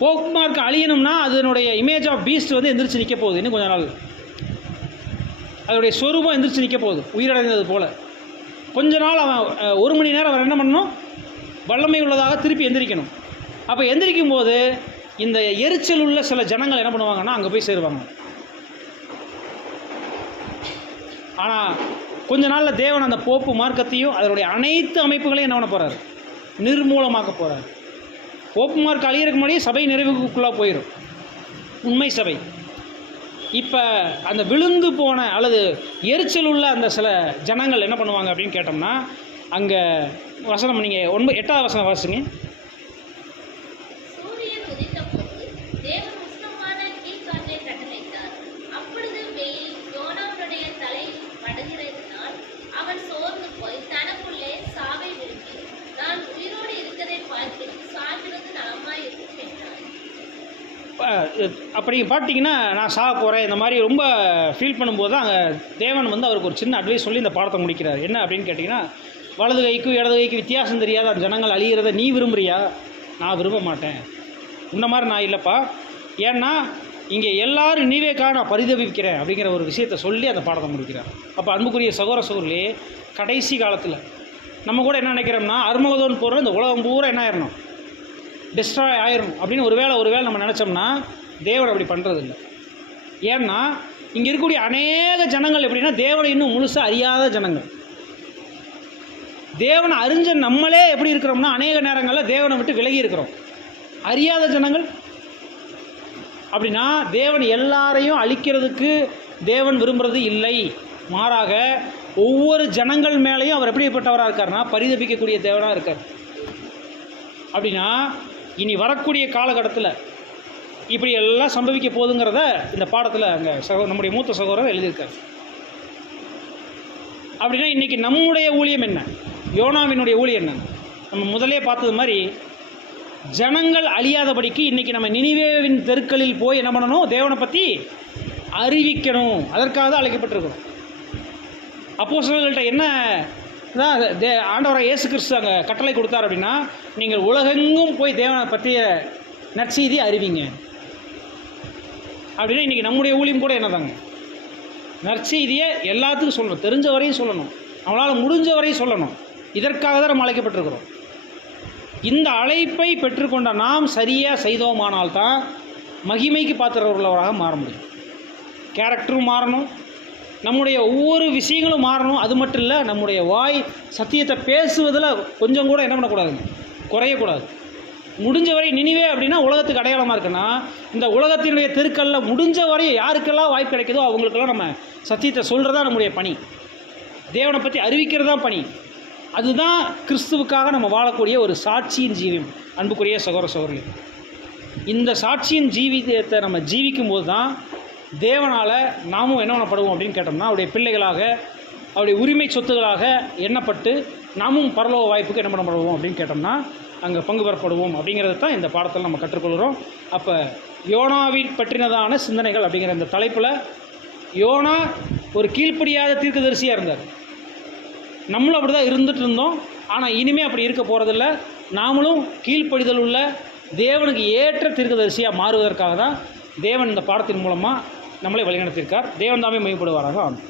போப்பு மார்க்க அழியணும்னா அதனுடைய இமேஜ் ஆஃப் பீஸ்ட் வந்து எந்திரிச்சு நிற்க போகுது. இன்னும் கொஞ்ச நாள் அதோடைய சொரூபம் எந்திரிச்சு நிற்க போகுது, உயிரடைந்தது போல். கொஞ்ச நாள் அவன் 1 மணி நேரம் அவன் என்ன பண்ணணும், வல்லமை உள்ளதாக திருப்பி எந்திரிக்கணும். அப்போ எந்திரிக்கும் போது இந்த எரிச்சல் உள்ள சில ஜனங்கள் என்ன பண்ணுவாங்கன்னா அங்கே போய் சேருவாங்க. ஆனால் கொஞ்ச நாளில் தேவன் அந்த போப்பு மார்க்கத்தையும் அதனுடைய அனைத்து அமைப்புகளையும் என்ன பண்ண போகிறார், நிர்மூலமாக்க போகிறார். போப்பு மார்க் அழியறதுக்கு முன்னாடியே சபை நிறைவுக்குள்ளாக போயிடும் உண்மை சபை. இப்போ அந்த விழுந்து போன அல்லது எரிச்சல் உள்ள அந்த சில ஜனங்கள் என்ன பண்ணுவாங்க அப்படின்னு கேட்டோம்னா, அங்கே வசனம் நீங்கள் 8வது வசனம் வாசிங்க. சூரியன் உதித்தபோது தேவன் உஷ்ணமான தீக்காற்றை கட்டளையிட்டார். அப்பொழுது வெயில் யோனாவுடைய தலையில் படுகிறதினால் அவன் சோர்ந்து போய் தனக்குள்ளே சாவை விரும்பி, நான் உயிரோடு இருக்கிறதை பார்த்து சாகிறது நலமாய் இருக்கும் என்றான். அப்படி பார்த்தீங்கன்னா, நான் சாக போகிறேன் இந்த மாதிரி ரொம்ப ஃபீல் பண்ணும்போது தான் அங்கே தேவன் வந்து அவருக்கு ஒரு சின்ன அட்வைஸ் சொல்லி இந்த பாடத்தை முடிக்கிறார். என்ன அப்படின்னு கேட்டிங்கன்னா, வலது கைக்கும் இடது கைக்கும் வித்தியாசம் தெரியாத அந்த ஜனங்கள் அழிகிறத நீ விரும்புறியா? நான் விரும்ப மாட்டேன், இந்த மாதிரி நான் இல்லைப்பா. ஏன்னா இங்கே எல்லாரும் நீவேக்காக நான் பரிதபிக்கிறேன் அப்படிங்கிற ஒரு விஷயத்தை சொல்லி அந்த பாடத்தை முடிக்கிறார். அப்போ அன்புக்குரிய சகோதர சகோதரிலே, கடைசி காலத்தில் நம்ம கூட என்ன நினைக்கிறோம்னா, அருமகதோன் போகிற இந்த உலகம் பூரா என்ன ஆயிடணும், டிஸ்ட்ராய் ஆயிரும் அப்படின்னு ஒருவேளை நம்ம நினச்சோம்னா, தேவன் அப்படி பண்ணுறது இல்லை. ஏன்னா இங்கே இருக்கக்கூடிய அநேக ஜனங்கள் எப்படின்னா, தேவனை இன்னும் முழுசாக அறியாத ஜனங்கள். தேவனை அறிஞ்ச நம்மளே எப்படி இருக்கிறோம்னா, அநேக நேரங்களில் தேவனை விட்டு விலகி இருக்கிறோம். அறியாத ஜனங்கள் அப்படின்னா, தேவன் எல்லாரையும் அழிக்கிறதுக்கு தேவன் விரும்புகிறது இல்லை. மாறாக ஒவ்வொரு ஜனங்கள் மேலேயும் அவர் எப்படிப்பட்டவராக இருக்காருன்னா, பரிதபிக்கக்கூடிய தேவனாக இருக்கார். அப்படின்னா இனி வரக்கூடிய காலகட்டத்தில் இப்படி எல்லாம் சம்பவிக்க போகுதுங்கிறத இந்த பாடத்தில் அங்கே நம்முடைய மூத்த சகோதரர் எழுதியிருக்கார். அப்படின்னா இன்றைக்கி நம்முடைய ஊழியம் என்ன, யோனாவினுடைய ஊழியம் என்ன? நம்ம முதலே பார்த்தது மாதிரி ஜனங்கள் அழியாதபடிக்கு இன்றைக்கி நம்ம நினிவேவின் தெருக்களில் போய் என்ன பண்ணணும்? தேவனை பற்றி அறிவிக்கணும். அதற்காக தான் அழைக்கப்பட்டிருக்கிறோம். அப்போஸ்தலர்கள்ட்ட என்ன தான் ஆண்டவராக இயேசு கிறிஸ்து அங்கே கட்டளை கொடுத்தார் அப்படின்னா, நீங்கள் உலகெங்கும் போய் தேவனை பற்றிய நற்செய்தி அறிவிங்க அப்படின்னா, இன்றைக்கி நம்முடைய ஊழியம் கூட என்னதாங்க? நற்செய்தியை எல்லாத்துக்கும் சொல்லணும், தெரிஞ்ச வரையும் சொல்லணும், அவனால் முடிஞ்ச வரையும் சொல்லணும். இதற்காக தான் நம்ம அழைக்கப்பட்டிருக்கிறோம். இந்த அழைப்பை பெற்றுக்கொண்ட நாம் சரியாக செய்தோமானால்தான் மகிமைக்கு பாத்திரவர்களாக மாற முடியும். கேரக்டரும் மாறணும், நம்முடைய ஒவ்வொரு விஷயங்களும் மாறணும். அது மட்டும் இல்லை, நம்முடைய வாய் சத்தியத்தை பேசுவதில் கொஞ்சம் கூட என்ன பண்ணக்கூடாதுங்க? குறையக்கூடாது. முடிஞ்ச வரை நினிவே அப்படின்னா உலகத்துக்கு அடையாளமாக இருக்குன்னா, இந்த உலகத்தினுடைய தெருக்களில் முடிஞ்ச வரை யாருக்கெல்லாம் வாய்ப்பு கிடைக்குதோ அவங்களுக்கெல்லாம் நம்ம சத்தியத்தை சொல்கிறதா நம்முடைய பணி. தேவனை பற்றி அறிவிக்கிறது தான் பணி. அதுதான் கிறிஸ்துவுக்காக நம்ம வாழக்கூடிய ஒரு சாட்சியின் ஜீவியம். அன்புக்குரிய சகோதர சகோதரிகள், இந்த சாட்சியின் ஜீவிதத்தை நம்ம ஜீவிக்கும் போது தான் தேவனால் நாமும் என்ன பண்ணப்படுவோம் அப்படின்னு கேட்டோம்னா, அவருடைய பிள்ளைகளாக, அவருடைய உரிமை சொத்துக்களாக எண்ணப்பட்டு நாமும் பரலோக வாய்ப்புக்கு என்ன பண்ணப்படுவோம் அப்படின்னு கேட்டோம்னா அங்கே பங்கு பெறப்படுவோம். அப்படிங்கிறது தான் இந்த பாடத்தில் நம்ம கற்றுக்கொள்கிறோம். அப்போ யோனாவில் பற்றினதான சிந்தனைகள் அப்படிங்கிற இந்த தலைப்பில் யோனா ஒரு கீழ்ப்படியாத தீர்க்கதரிசியாக இருந்தார். நம்மளும் அப்படி தான் இருந்துட்டு இருந்தோம். ஆனால் இனிமேல் அப்படி இருக்க போகிறதில்ல. நாமளும் கீழ்ப்படிதல் உள்ள தேவனுக்கு ஏற்ற தீர்க்கதரிசியாக மாறுவதற்காக தான் தேவன் இந்த பாடத்தின் மூலமாக நம்மளை வழிநடத்தியிருக்கார். தேவன் தாமே மகிமைப்படுவாராக. ஆமென்.